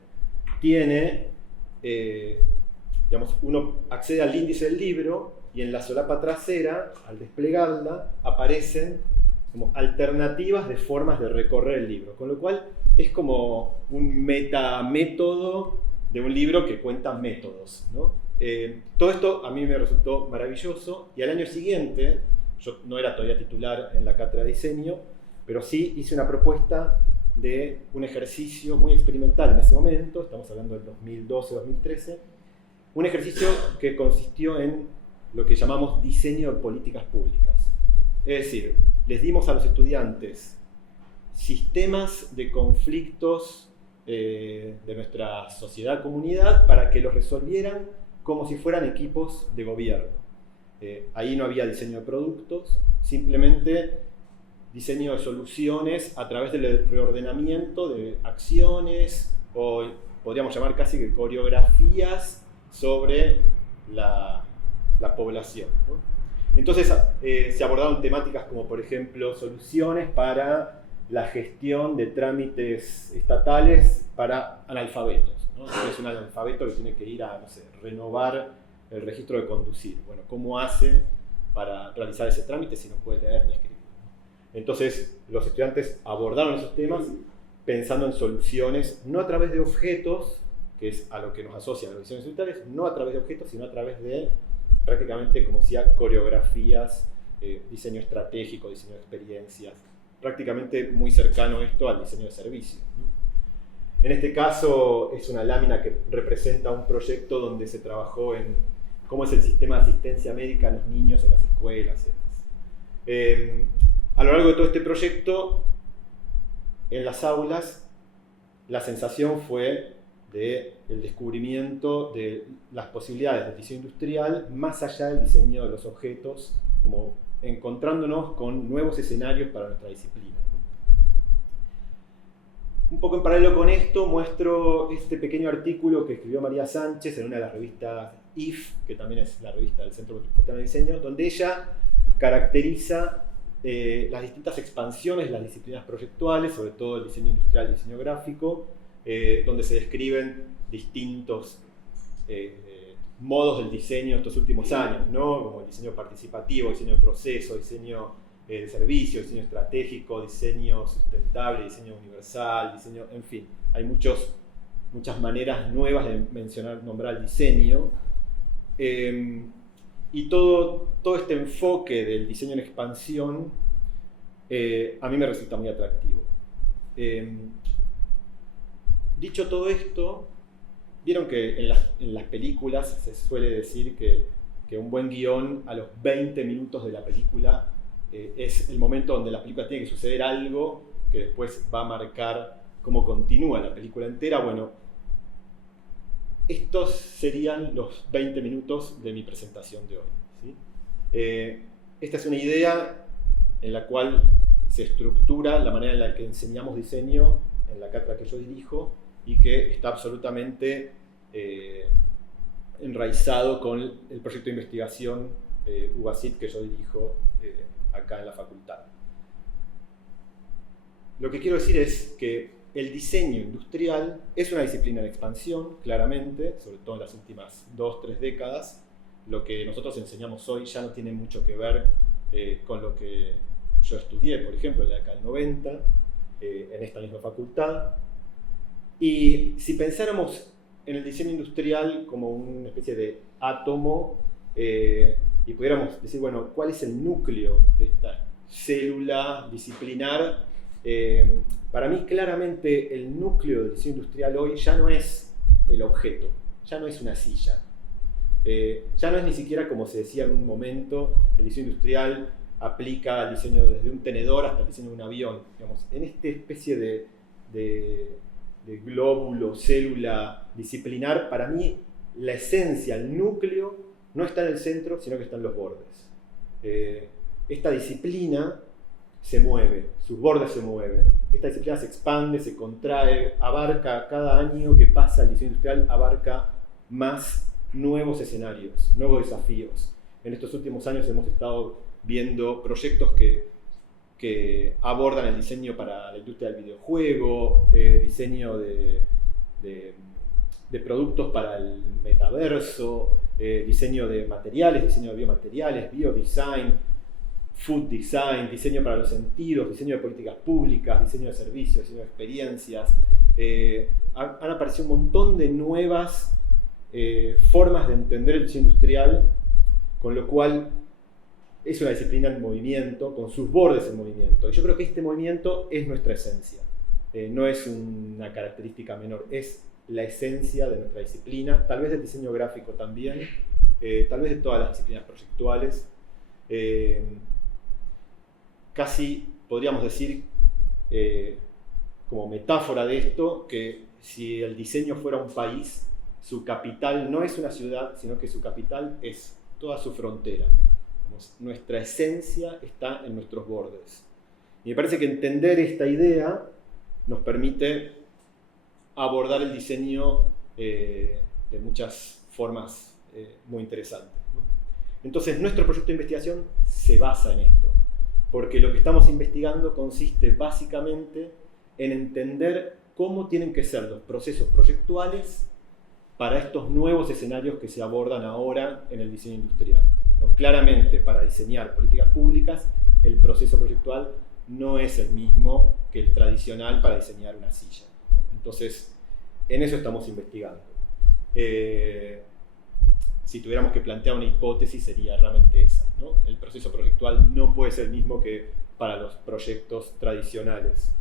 tiene, digamos, uno accede al índice del libro y en la solapa trasera, al desplegarla, aparecen como alternativas de formas de recorrer el libro, con lo cual es como un metamétodo de un libro que cuenta métodos, ¿no? Todo esto a mí me resultó maravilloso y al año siguiente, yo no era todavía titular en la cátedra de diseño, pero sí hice una propuesta de un ejercicio muy experimental en ese momento, estamos hablando del 2012-2013, un ejercicio que consistió en lo que llamamos diseño de políticas públicas. Es decir, les dimos a los estudiantes sistemas de conflictos de nuestra sociedad, comunidad, para que los resolvieran como si fueran equipos de gobierno. Ahí no había diseño de productos, simplemente diseño de soluciones a través del reordenamiento de acciones, o podríamos llamar casi que coreografías sobre la población, ¿no? Entonces se abordaron temáticas como, por ejemplo, soluciones para la gestión de trámites estatales para analfabetos, ¿no? Es un analfabeto que tiene que ir a, no sé, renovar el registro de conducir. Bueno, ¿cómo hace para realizar ese trámite si no puede leer ni escribir? Entonces, los estudiantes abordaron esos temas pensando en soluciones, no a través de objetos, que es a lo que nos asocian los diseños industriales, no a través de objetos, sino a través de prácticamente, como decía, coreografías, diseño estratégico, diseño de experiencias, prácticamente muy cercano esto al diseño de servicios, ¿no? En este caso es una lámina que representa un proyecto donde se trabajó en cómo es el sistema de asistencia médica a los niños en las escuelas y demás. A lo largo de todo este proyecto, en las aulas, la sensación fue del descubrimiento de las posibilidades del diseño industrial más allá del diseño de los objetos, como encontrándonos con nuevos escenarios para nuestra disciplina, ¿no? Un poco en paralelo con esto, muestro este pequeño artículo que escribió María Sánchez en una de las revistas IF, que también es la revista del Centro Metropolitano de Diseño, donde ella caracteriza las distintas expansiones de las disciplinas proyectuales, sobre todo el diseño industrial y el diseño gráfico, donde se describen distintos modos del diseño estos últimos años, ¿no? Como el diseño participativo, diseño de proceso, diseño de servicio, diseño estratégico, diseño sustentable, diseño universal, diseño, en fin, hay muchas maneras nuevas de nombrar el diseño. Y todo este enfoque del diseño en expansión a mí me resulta muy atractivo. Dicho todo esto, vieron que en las películas se suele decir que un buen guión a los 20 minutos de la película es el momento donde la película tiene que suceder algo que después va a marcar cómo continúa la película entera. Bueno, estos serían los 20 minutos de mi presentación de hoy, ¿sí? Esta es una idea en la cual se estructura la manera en la que enseñamos diseño en la cátedra que yo dirijo y que está absolutamente enraizado con el proyecto de investigación UBASIT que yo dirijo acá en la facultad. Lo que quiero decir es que el diseño industrial es una disciplina en expansión, claramente, sobre todo en las últimas 2-3 décadas. Lo que nosotros enseñamos hoy ya no tiene mucho que ver con lo que yo estudié, por ejemplo, en la década del 90, en esta misma facultad. Y si pensáramos en el diseño industrial como una especie de átomo, y pudiéramos decir, bueno, ¿cuál es el núcleo de esta célula disciplinar? Para mí, claramente, el núcleo del diseño industrial hoy ya no es el objeto, ya no es una silla. Ya no es ni siquiera, como se decía en un momento, el diseño industrial aplica al diseño desde un tenedor hasta el diseño de un avión. Digamos, en esta especie de glóbulo, célula disciplinar, para mí la esencia, el núcleo, no está en el centro, sino que está en los bordes. Esta disciplina se mueve, sus bordes se mueven. Esta disciplina se expande, se contrae, abarca cada año que pasa el diseño industrial, abarca más nuevos escenarios, nuevos desafíos. En estos últimos años hemos estado viendo proyectos que abordan el diseño para la industria del videojuego, diseño de productos para el metaverso, diseño de materiales, diseño de biomateriales, biodesign, food design, diseño para los sentidos, diseño de políticas públicas, diseño de servicios, diseño de experiencias. Han aparecido un montón de nuevas formas de entender el diseño industrial, con lo cual es una disciplina en movimiento, con sus bordes en movimiento. Y yo creo que este movimiento es nuestra esencia. No es una característica menor, es la esencia de nuestra disciplina, tal vez del diseño gráfico también, tal vez de todas las disciplinas proyectuales. Casi podríamos decir, como metáfora de esto, que si el diseño fuera un país, su capital no es una ciudad, sino que su capital es toda su frontera. Nuestra esencia está en nuestros bordes. Y me parece que entender esta idea nos permite abordar el diseño de muchas formas muy interesantes, ¿no? Entonces, nuestro proyecto de investigación se basa en esto, porque lo que estamos investigando consiste básicamente en entender cómo tienen que ser los procesos proyectuales para estos nuevos escenarios que se abordan ahora en el diseño industrial. Claramente, para diseñar políticas públicas, el proceso proyectual no es el mismo que el tradicional para diseñar una silla, ¿no? Entonces, en eso estamos investigando. Si tuviéramos que plantear una hipótesis, sería realmente esa, ¿no? El proceso proyectual no puede ser el mismo que para los proyectos tradicionales.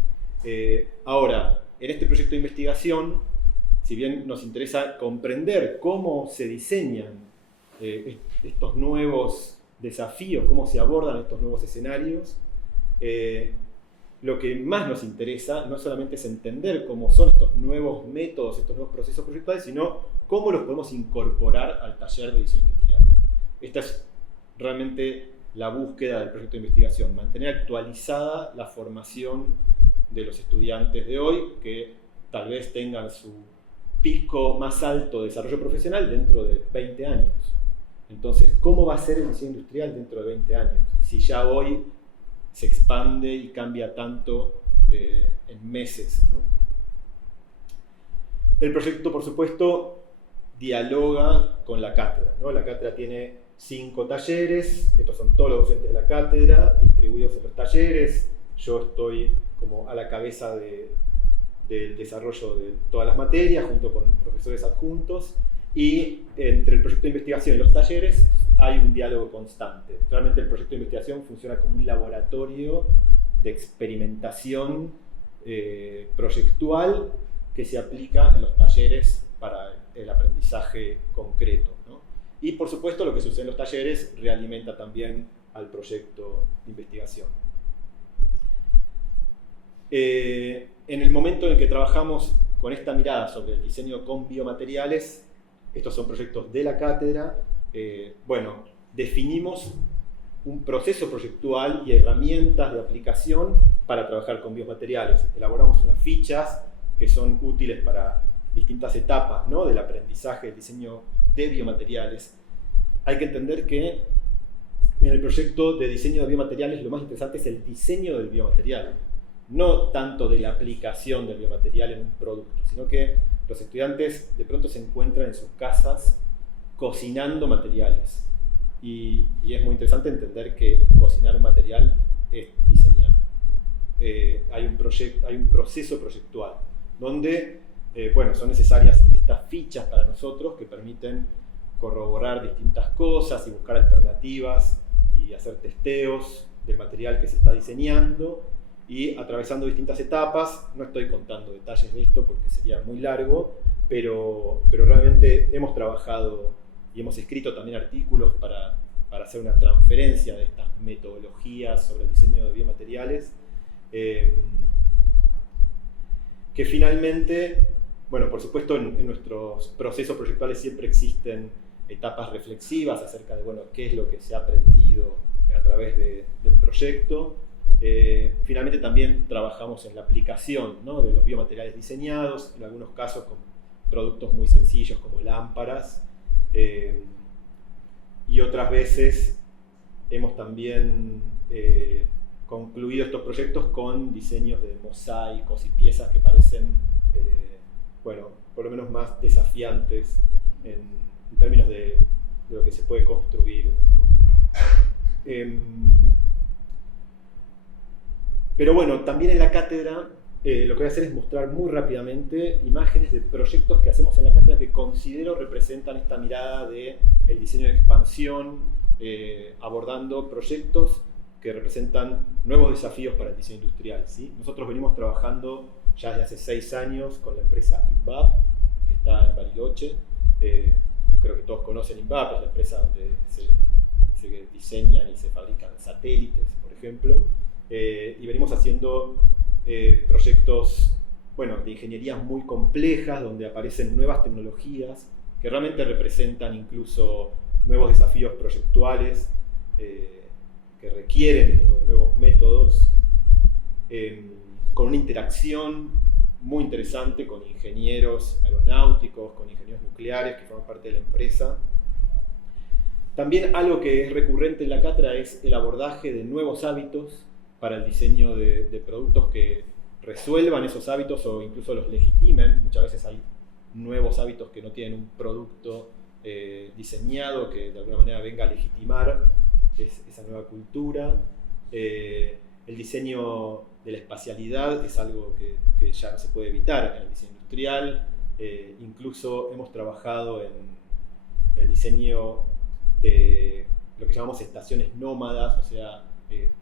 Ahora, en este proyecto de investigación, si bien nos interesa comprender cómo se diseñan estos nuevos desafíos, cómo se abordan estos nuevos escenarios, lo que más nos interesa no solamente es entender cómo son estos nuevos métodos, estos nuevos procesos proyectuales, sino cómo los podemos incorporar al taller de diseño industrial. Esta es realmente la búsqueda del proyecto de investigación, mantener actualizada la formación de los estudiantes de hoy, que tal vez tengan su pico más alto de desarrollo profesional dentro de 20 años. Entonces, ¿cómo va a ser el diseño industrial dentro de 20 años? Si ya hoy se expande y cambia tanto en meses, ¿no? El proyecto, por supuesto, dialoga con la cátedra, ¿no? La cátedra tiene 5 talleres, estos son todos los docentes de la cátedra, distribuidos en los talleres. Yo estoy como a la cabeza del desarrollo de todas las materias, junto con profesores adjuntos, y entre el proyecto de investigación y los talleres hay un diálogo constante. Realmente el proyecto de investigación funciona como un laboratorio de experimentación proyectual que se aplica en los talleres para el aprendizaje concreto, ¿no? Y por supuesto lo que sucede en los talleres realimenta también al proyecto de investigación. En el momento en el que trabajamos con esta mirada sobre el diseño con biomateriales, estos son proyectos de la cátedra, bueno, definimos un proceso proyectual y herramientas de aplicación para trabajar con biomateriales. Elaboramos unas fichas que son útiles para distintas etapas, ¿no?, del aprendizaje del diseño de biomateriales. Hay que entender que en el proyecto de diseño de biomateriales lo más interesante es el diseño del biomaterial, no tanto de la aplicación del biomaterial en un producto, sino que los estudiantes de pronto se encuentran en sus casas cocinando materiales. Y es muy interesante entender que cocinar un material es diseñar. Hay un proceso proyectual donde bueno, son necesarias estas fichas para nosotros que permiten corroborar distintas cosas y buscar alternativas y hacer testeos del material que se está diseñando, y atravesando distintas etapas. No estoy contando detalles de esto porque sería muy largo, pero realmente hemos trabajado y hemos escrito también artículos para hacer una transferencia de estas metodologías sobre el diseño de biomateriales, que finalmente, bueno, por supuesto en nuestros procesos proyectuales siempre existen etapas reflexivas acerca de, bueno, qué es lo que se ha aprendido a través del proyecto. Finalmente también trabajamos en la aplicación, ¿no?, de los biomateriales diseñados, en algunos casos con productos muy sencillos como lámparas, y otras veces hemos también concluido estos proyectos con diseños de mosaicos y piezas que parecen, bueno, por lo menos más desafiantes en términos de lo que se puede construir, ¿no? Pero bueno, también en la cátedra lo que voy a hacer es mostrar muy rápidamente imágenes de proyectos que hacemos en la cátedra que considero representan esta mirada del diseño de expansión, abordando proyectos que representan nuevos desafíos para el diseño industrial, ¿sí? Nosotros venimos trabajando ya desde hace 6 años con la empresa INVAP, que está en Bariloche. Creo que todos conocen INVAP, es la empresa donde se diseñan y se fabrican satélites, por ejemplo. Y venimos haciendo proyectos, bueno, de ingeniería muy complejas, donde aparecen nuevas tecnologías que realmente representan incluso nuevos desafíos proyectuales. que requieren como de nuevos métodos, con una interacción muy interesante con ingenieros aeronáuticos, con ingenieros nucleares que forman parte de la empresa. También algo que es recurrente en la cátedra es el abordaje de nuevos hábitos para el diseño de productos que resuelvan esos hábitos o incluso los legitimen. Muchas veces hay nuevos hábitos que no tienen un producto diseñado que de alguna manera venga a legitimar esa nueva cultura. El diseño de la espacialidad es algo que ya no se puede evitar en el diseño industrial. Incluso hemos trabajado en el diseño de lo que llamamos estaciones nómadas, o sea,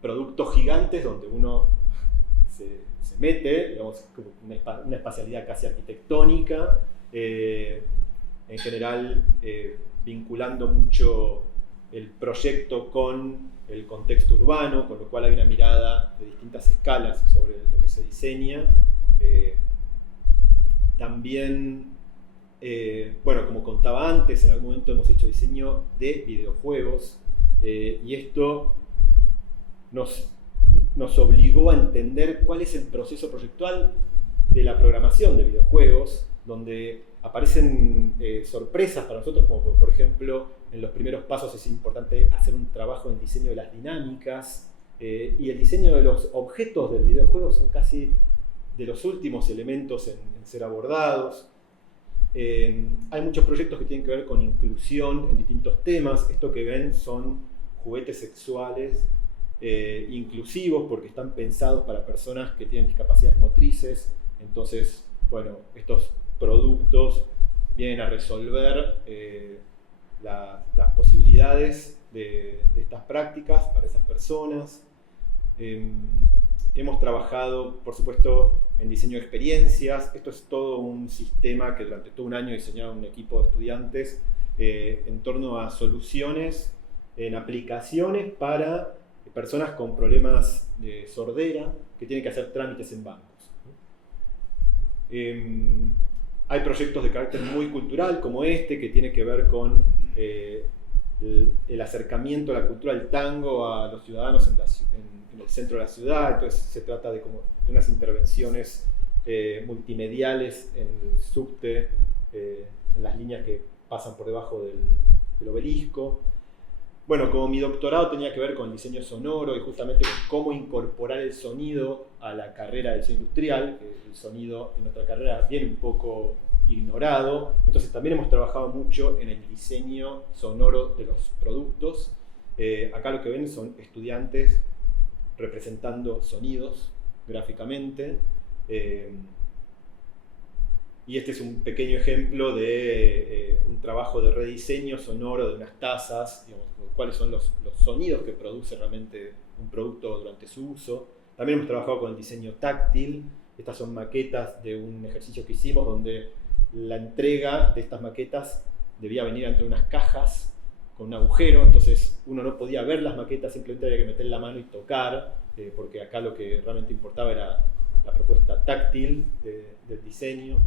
productos gigantes donde uno se mete, digamos, como una espacialidad casi arquitectónica, en general vinculando mucho el proyecto con el contexto urbano, con lo cual hay una mirada de distintas escalas sobre lo que se diseña. También, bueno, como contaba antes, en algún momento hemos hecho diseño de videojuegos, y esto nos obligó a entender cuál es el proceso proyectual de la programación de videojuegos, donde aparecen sorpresas para nosotros, como por ejemplo, en los primeros pasos es importante hacer un trabajo en diseño de las dinámicas, y el diseño de los objetos del videojuego son casi de los últimos elementos en ser abordados. Hay muchos proyectos que tienen que ver con inclusión en distintos temas. Esto que ven son juguetes sexuales inclusivos porque están pensados para personas que tienen discapacidades motrices. Entonces, bueno, estos productos vienen a resolver las posibilidades de estas prácticas para esas personas. Hemos trabajado, por supuesto, en diseño de experiencias. Esto es todo un sistema que durante todo un año diseñaron un equipo de estudiantes en torno a soluciones en aplicaciones para personas con problemas de sordera que tienen que hacer trámites en bancos. Hay proyectos de carácter muy cultural como este, que tiene que ver con el acercamiento a la cultura del tango a los ciudadanos en el centro de la ciudad. Entonces se trata de unas intervenciones multimediales en el subte, en las líneas que pasan por debajo del obelisco. Bueno, como mi doctorado tenía que ver con el diseño sonoro y justamente con cómo incorporar el sonido a la carrera de diseño industrial, el sonido en nuestra carrera viene un poco ignorado, entonces también hemos trabajado mucho en el diseño sonoro de los productos. Acá lo que ven son estudiantes representando sonidos gráficamente, y este es un pequeño ejemplo de un trabajo de rediseño sonoro de unas tazas, digamos, cuáles son los sonidos que produce realmente un producto durante su uso. También hemos trabajado con el diseño táctil. Estas son maquetas de un ejercicio que hicimos donde la entrega de estas maquetas debía venir entre unas cajas con un agujero, entonces uno no podía ver las maquetas, simplemente había que meter la mano y tocar, porque acá lo que realmente importaba era la propuesta táctil del diseño.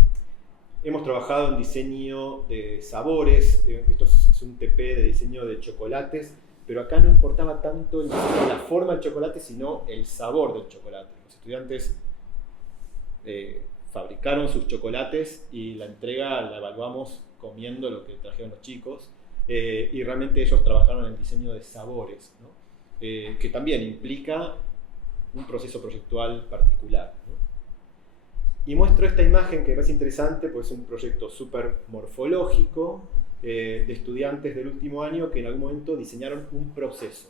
Hemos trabajado en diseño de sabores. Esto es un TP de diseño de chocolates, pero acá no importaba tanto la forma del chocolate, sino el sabor del chocolate. Los estudiantes fabricaron sus chocolates y la entrega la evaluamos comiendo lo que trajeron los chicos, y realmente ellos trabajaron en el diseño de sabores, ¿no? Que también implica un proceso proyectual particular, ¿no? Y muestro esta imagen que me parece interesante, porque es un proyecto súper morfológico de estudiantes del último año que en algún momento diseñaron un proceso.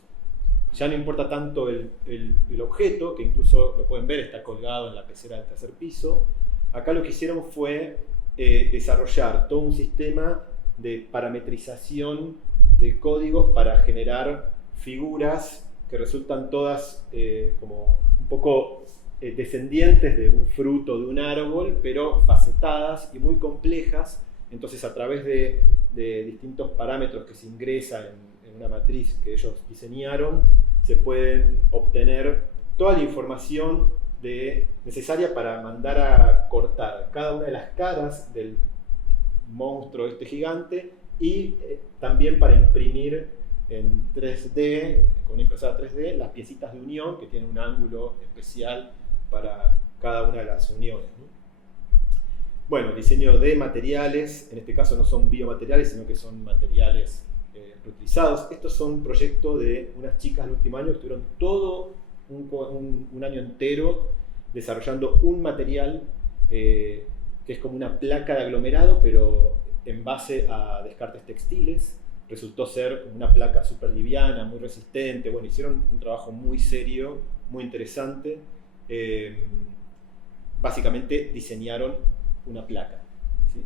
Ya no importa tanto el objeto, que incluso lo pueden ver, está colgado en la pecera del tercer piso. Acá lo que hicieron fue desarrollar todo un sistema de parametrización de códigos para generar figuras que resultan todas como un poco descendientes de un fruto de un árbol, pero facetadas y muy complejas. Entonces, a través de distintos parámetros que se ingresan en una matriz que ellos diseñaron, se pueden obtener toda la información necesaria para mandar a cortar cada una de las caras del monstruo este gigante, y también para imprimir en 3D, con una impresora 3D, las piecitas de unión que tienen un ángulo especial para cada una de las uniones, ¿no? Bueno, diseño de materiales, en este caso no son biomateriales, sino que son materiales reutilizados. Estos son un proyecto de unas chicas del último año que estuvieron todo un año entero desarrollando un material que es como una placa de aglomerado, pero en base a descartes textiles. Resultó ser una placa súper liviana, muy resistente. Bueno, hicieron un trabajo muy serio, muy interesante. Básicamente diseñaron una placa, ¿sí?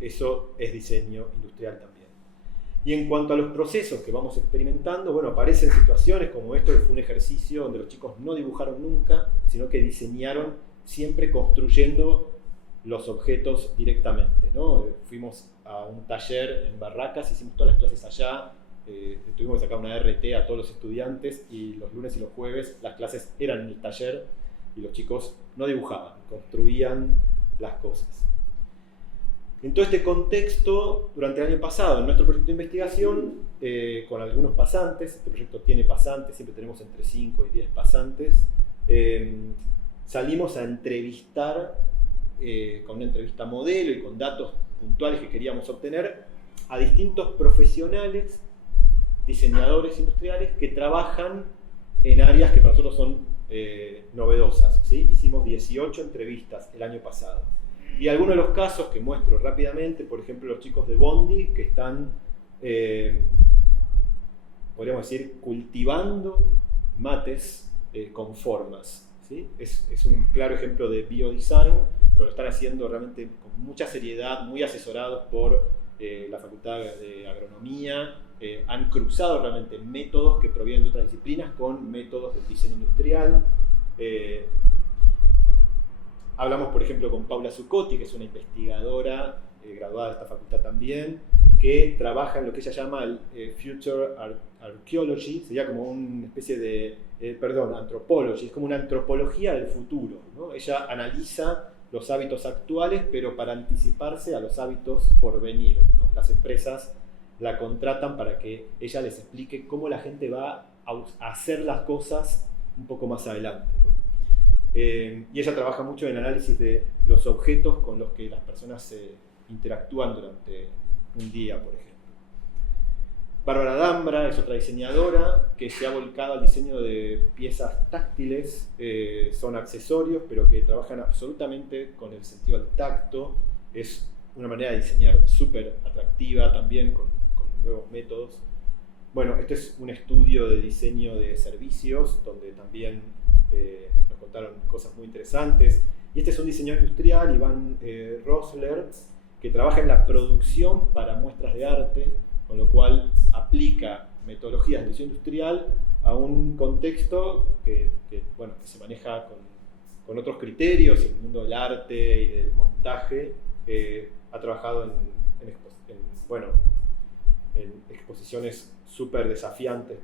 Eso es diseño industrial también. Y en cuanto a los procesos que vamos experimentando, bueno, aparecen situaciones como esto, que fue un ejercicio donde los chicos no dibujaron nunca, sino que diseñaron siempre construyendo los objetos directamente, ¿no? Fuimos a un taller en Barracas, hicimos todas las clases allá, tuvimos que sacar una RT a todos los estudiantes y los lunes y los jueves las clases eran en el taller y los chicos no dibujaban, construían las cosas. En todo este contexto, durante el año pasado, en nuestro proyecto de investigación, con algunos pasantes, este proyecto tiene pasantes, siempre tenemos entre 5 y 10 pasantes, salimos a entrevistar, con una entrevista modelo y con datos puntuales que queríamos obtener, a distintos profesionales, diseñadores industriales que trabajan en áreas que para nosotros son novedosas, ¿sí? Hicimos 18 entrevistas el año pasado. Y algunos de los casos que muestro rápidamente, por ejemplo, los chicos de Bondi que están, podríamos decir, cultivando mates con formas, ¿sí? Es un claro ejemplo de biodesign, pero lo están haciendo realmente con mucha seriedad, muy asesorados por la Facultad de Agronomía. Han cruzado realmente métodos que provienen de otras disciplinas con métodos del diseño industrial. Hablamos, por ejemplo, con Paula Zuccotti, que es una investigadora graduada de esta facultad también, que trabaja en lo que ella llama el Future Archaeology, sería como una especie de, Anthropology, es como una antropología del futuro, ¿no? Ella analiza los hábitos actuales, pero para anticiparse a los hábitos por venir, ¿no? Las empresas la contratan para que ella les explique cómo la gente va a hacer las cosas un poco más adelante, ¿no? Y ella trabaja mucho en el análisis de los objetos con los que las personas interactúan durante un día, por ejemplo. Bárbara Dambra es otra diseñadora que se ha volcado al diseño de piezas táctiles, son accesorios, pero que trabajan absolutamente con el sentido del tacto. Es una manera de diseñar súper atractiva también, con nuevos métodos. Bueno, este es un estudio de diseño de servicios, donde también nos contaron cosas muy interesantes. Y este es un diseñador industrial, Iván Rosler, que trabaja en la producción para muestras de arte, con lo cual aplica metodologías de diseño industrial a un contexto que se maneja con otros criterios, en el mundo del arte y del montaje. Ha trabajado en exposiciones súper desafiantes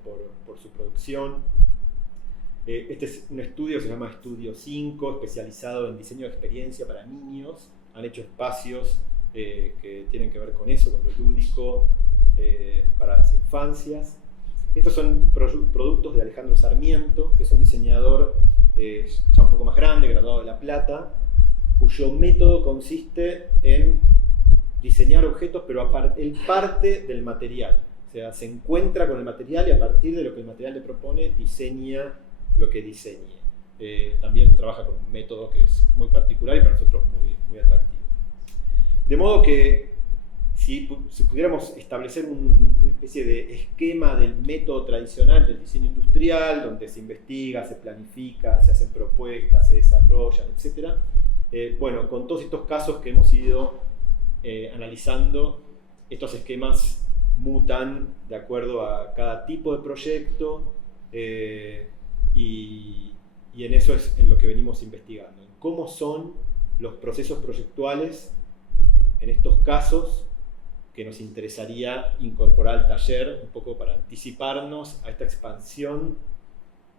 por su producción. Este es un estudio, se llama Estudio 5, especializado en diseño de experiencia para niños. Han hecho espacios que tienen que ver con eso, con lo lúdico, para las infancias. Estos son productos de Alejandro Sarmiento, que es un diseñador ya un poco más grande, graduado de La Plata, cuyo método consiste en diseñar objetos, pero él parte del material. O sea, se encuentra con el material y a partir de lo que el material le propone, diseña lo que diseñe. También trabaja con un método que es muy particular y para nosotros muy atractivo. De modo que si pudiéramos establecer una especie de esquema del método tradicional del diseño industrial, donde se investiga, se planifica, se hacen propuestas, se desarrollan, etc. Con todos estos casos que hemos ido analizando, estos esquemas mutan de acuerdo a cada tipo de proyecto, y en eso es en lo que venimos investigando, en cómo son los procesos proyectuales en estos casos que nos interesaría incorporar al taller, un poco para anticiparnos a esta expansión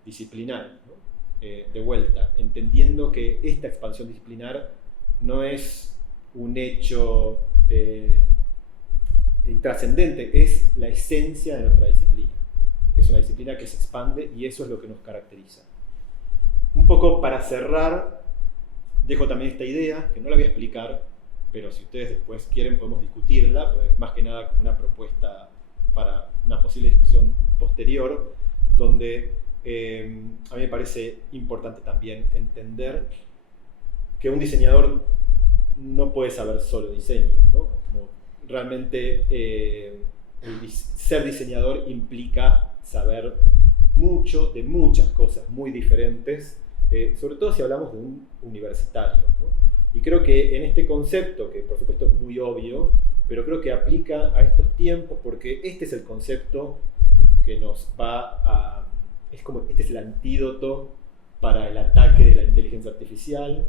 disciplinar, ¿no? De vuelta, entendiendo que esta expansión disciplinar no es un hecho intrascendente, es la esencia de nuestra disciplina. Es una disciplina que se expande y eso es lo que nos caracteriza. Un poco para cerrar, dejo también esta idea, que no la voy a explicar, pero si ustedes después quieren podemos discutirla, pues más que nada como una propuesta para una posible discusión posterior, donde a mí me parece importante también entender que un diseñador no puede saber solo diseño, ¿no? Como realmente ser diseñador implica saber mucho de muchas cosas muy diferentes, sobre todo si hablamos de un universitario, ¿no? Y creo que en este concepto, que por supuesto es muy obvio, pero creo que aplica a estos tiempos porque este es el concepto que nos va a... este es el antídoto para el ataque de la inteligencia artificial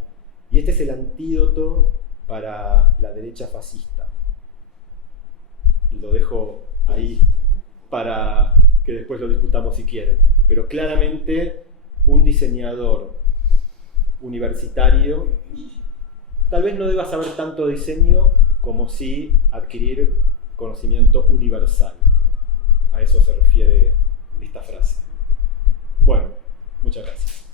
y este es el antídoto para la derecha fascista. Lo dejo ahí para que después lo discutamos si quieren. Pero claramente un diseñador universitario tal vez no deba saber tanto diseño como sí adquirir conocimiento universal. A eso se refiere esta frase. Bueno, muchas gracias.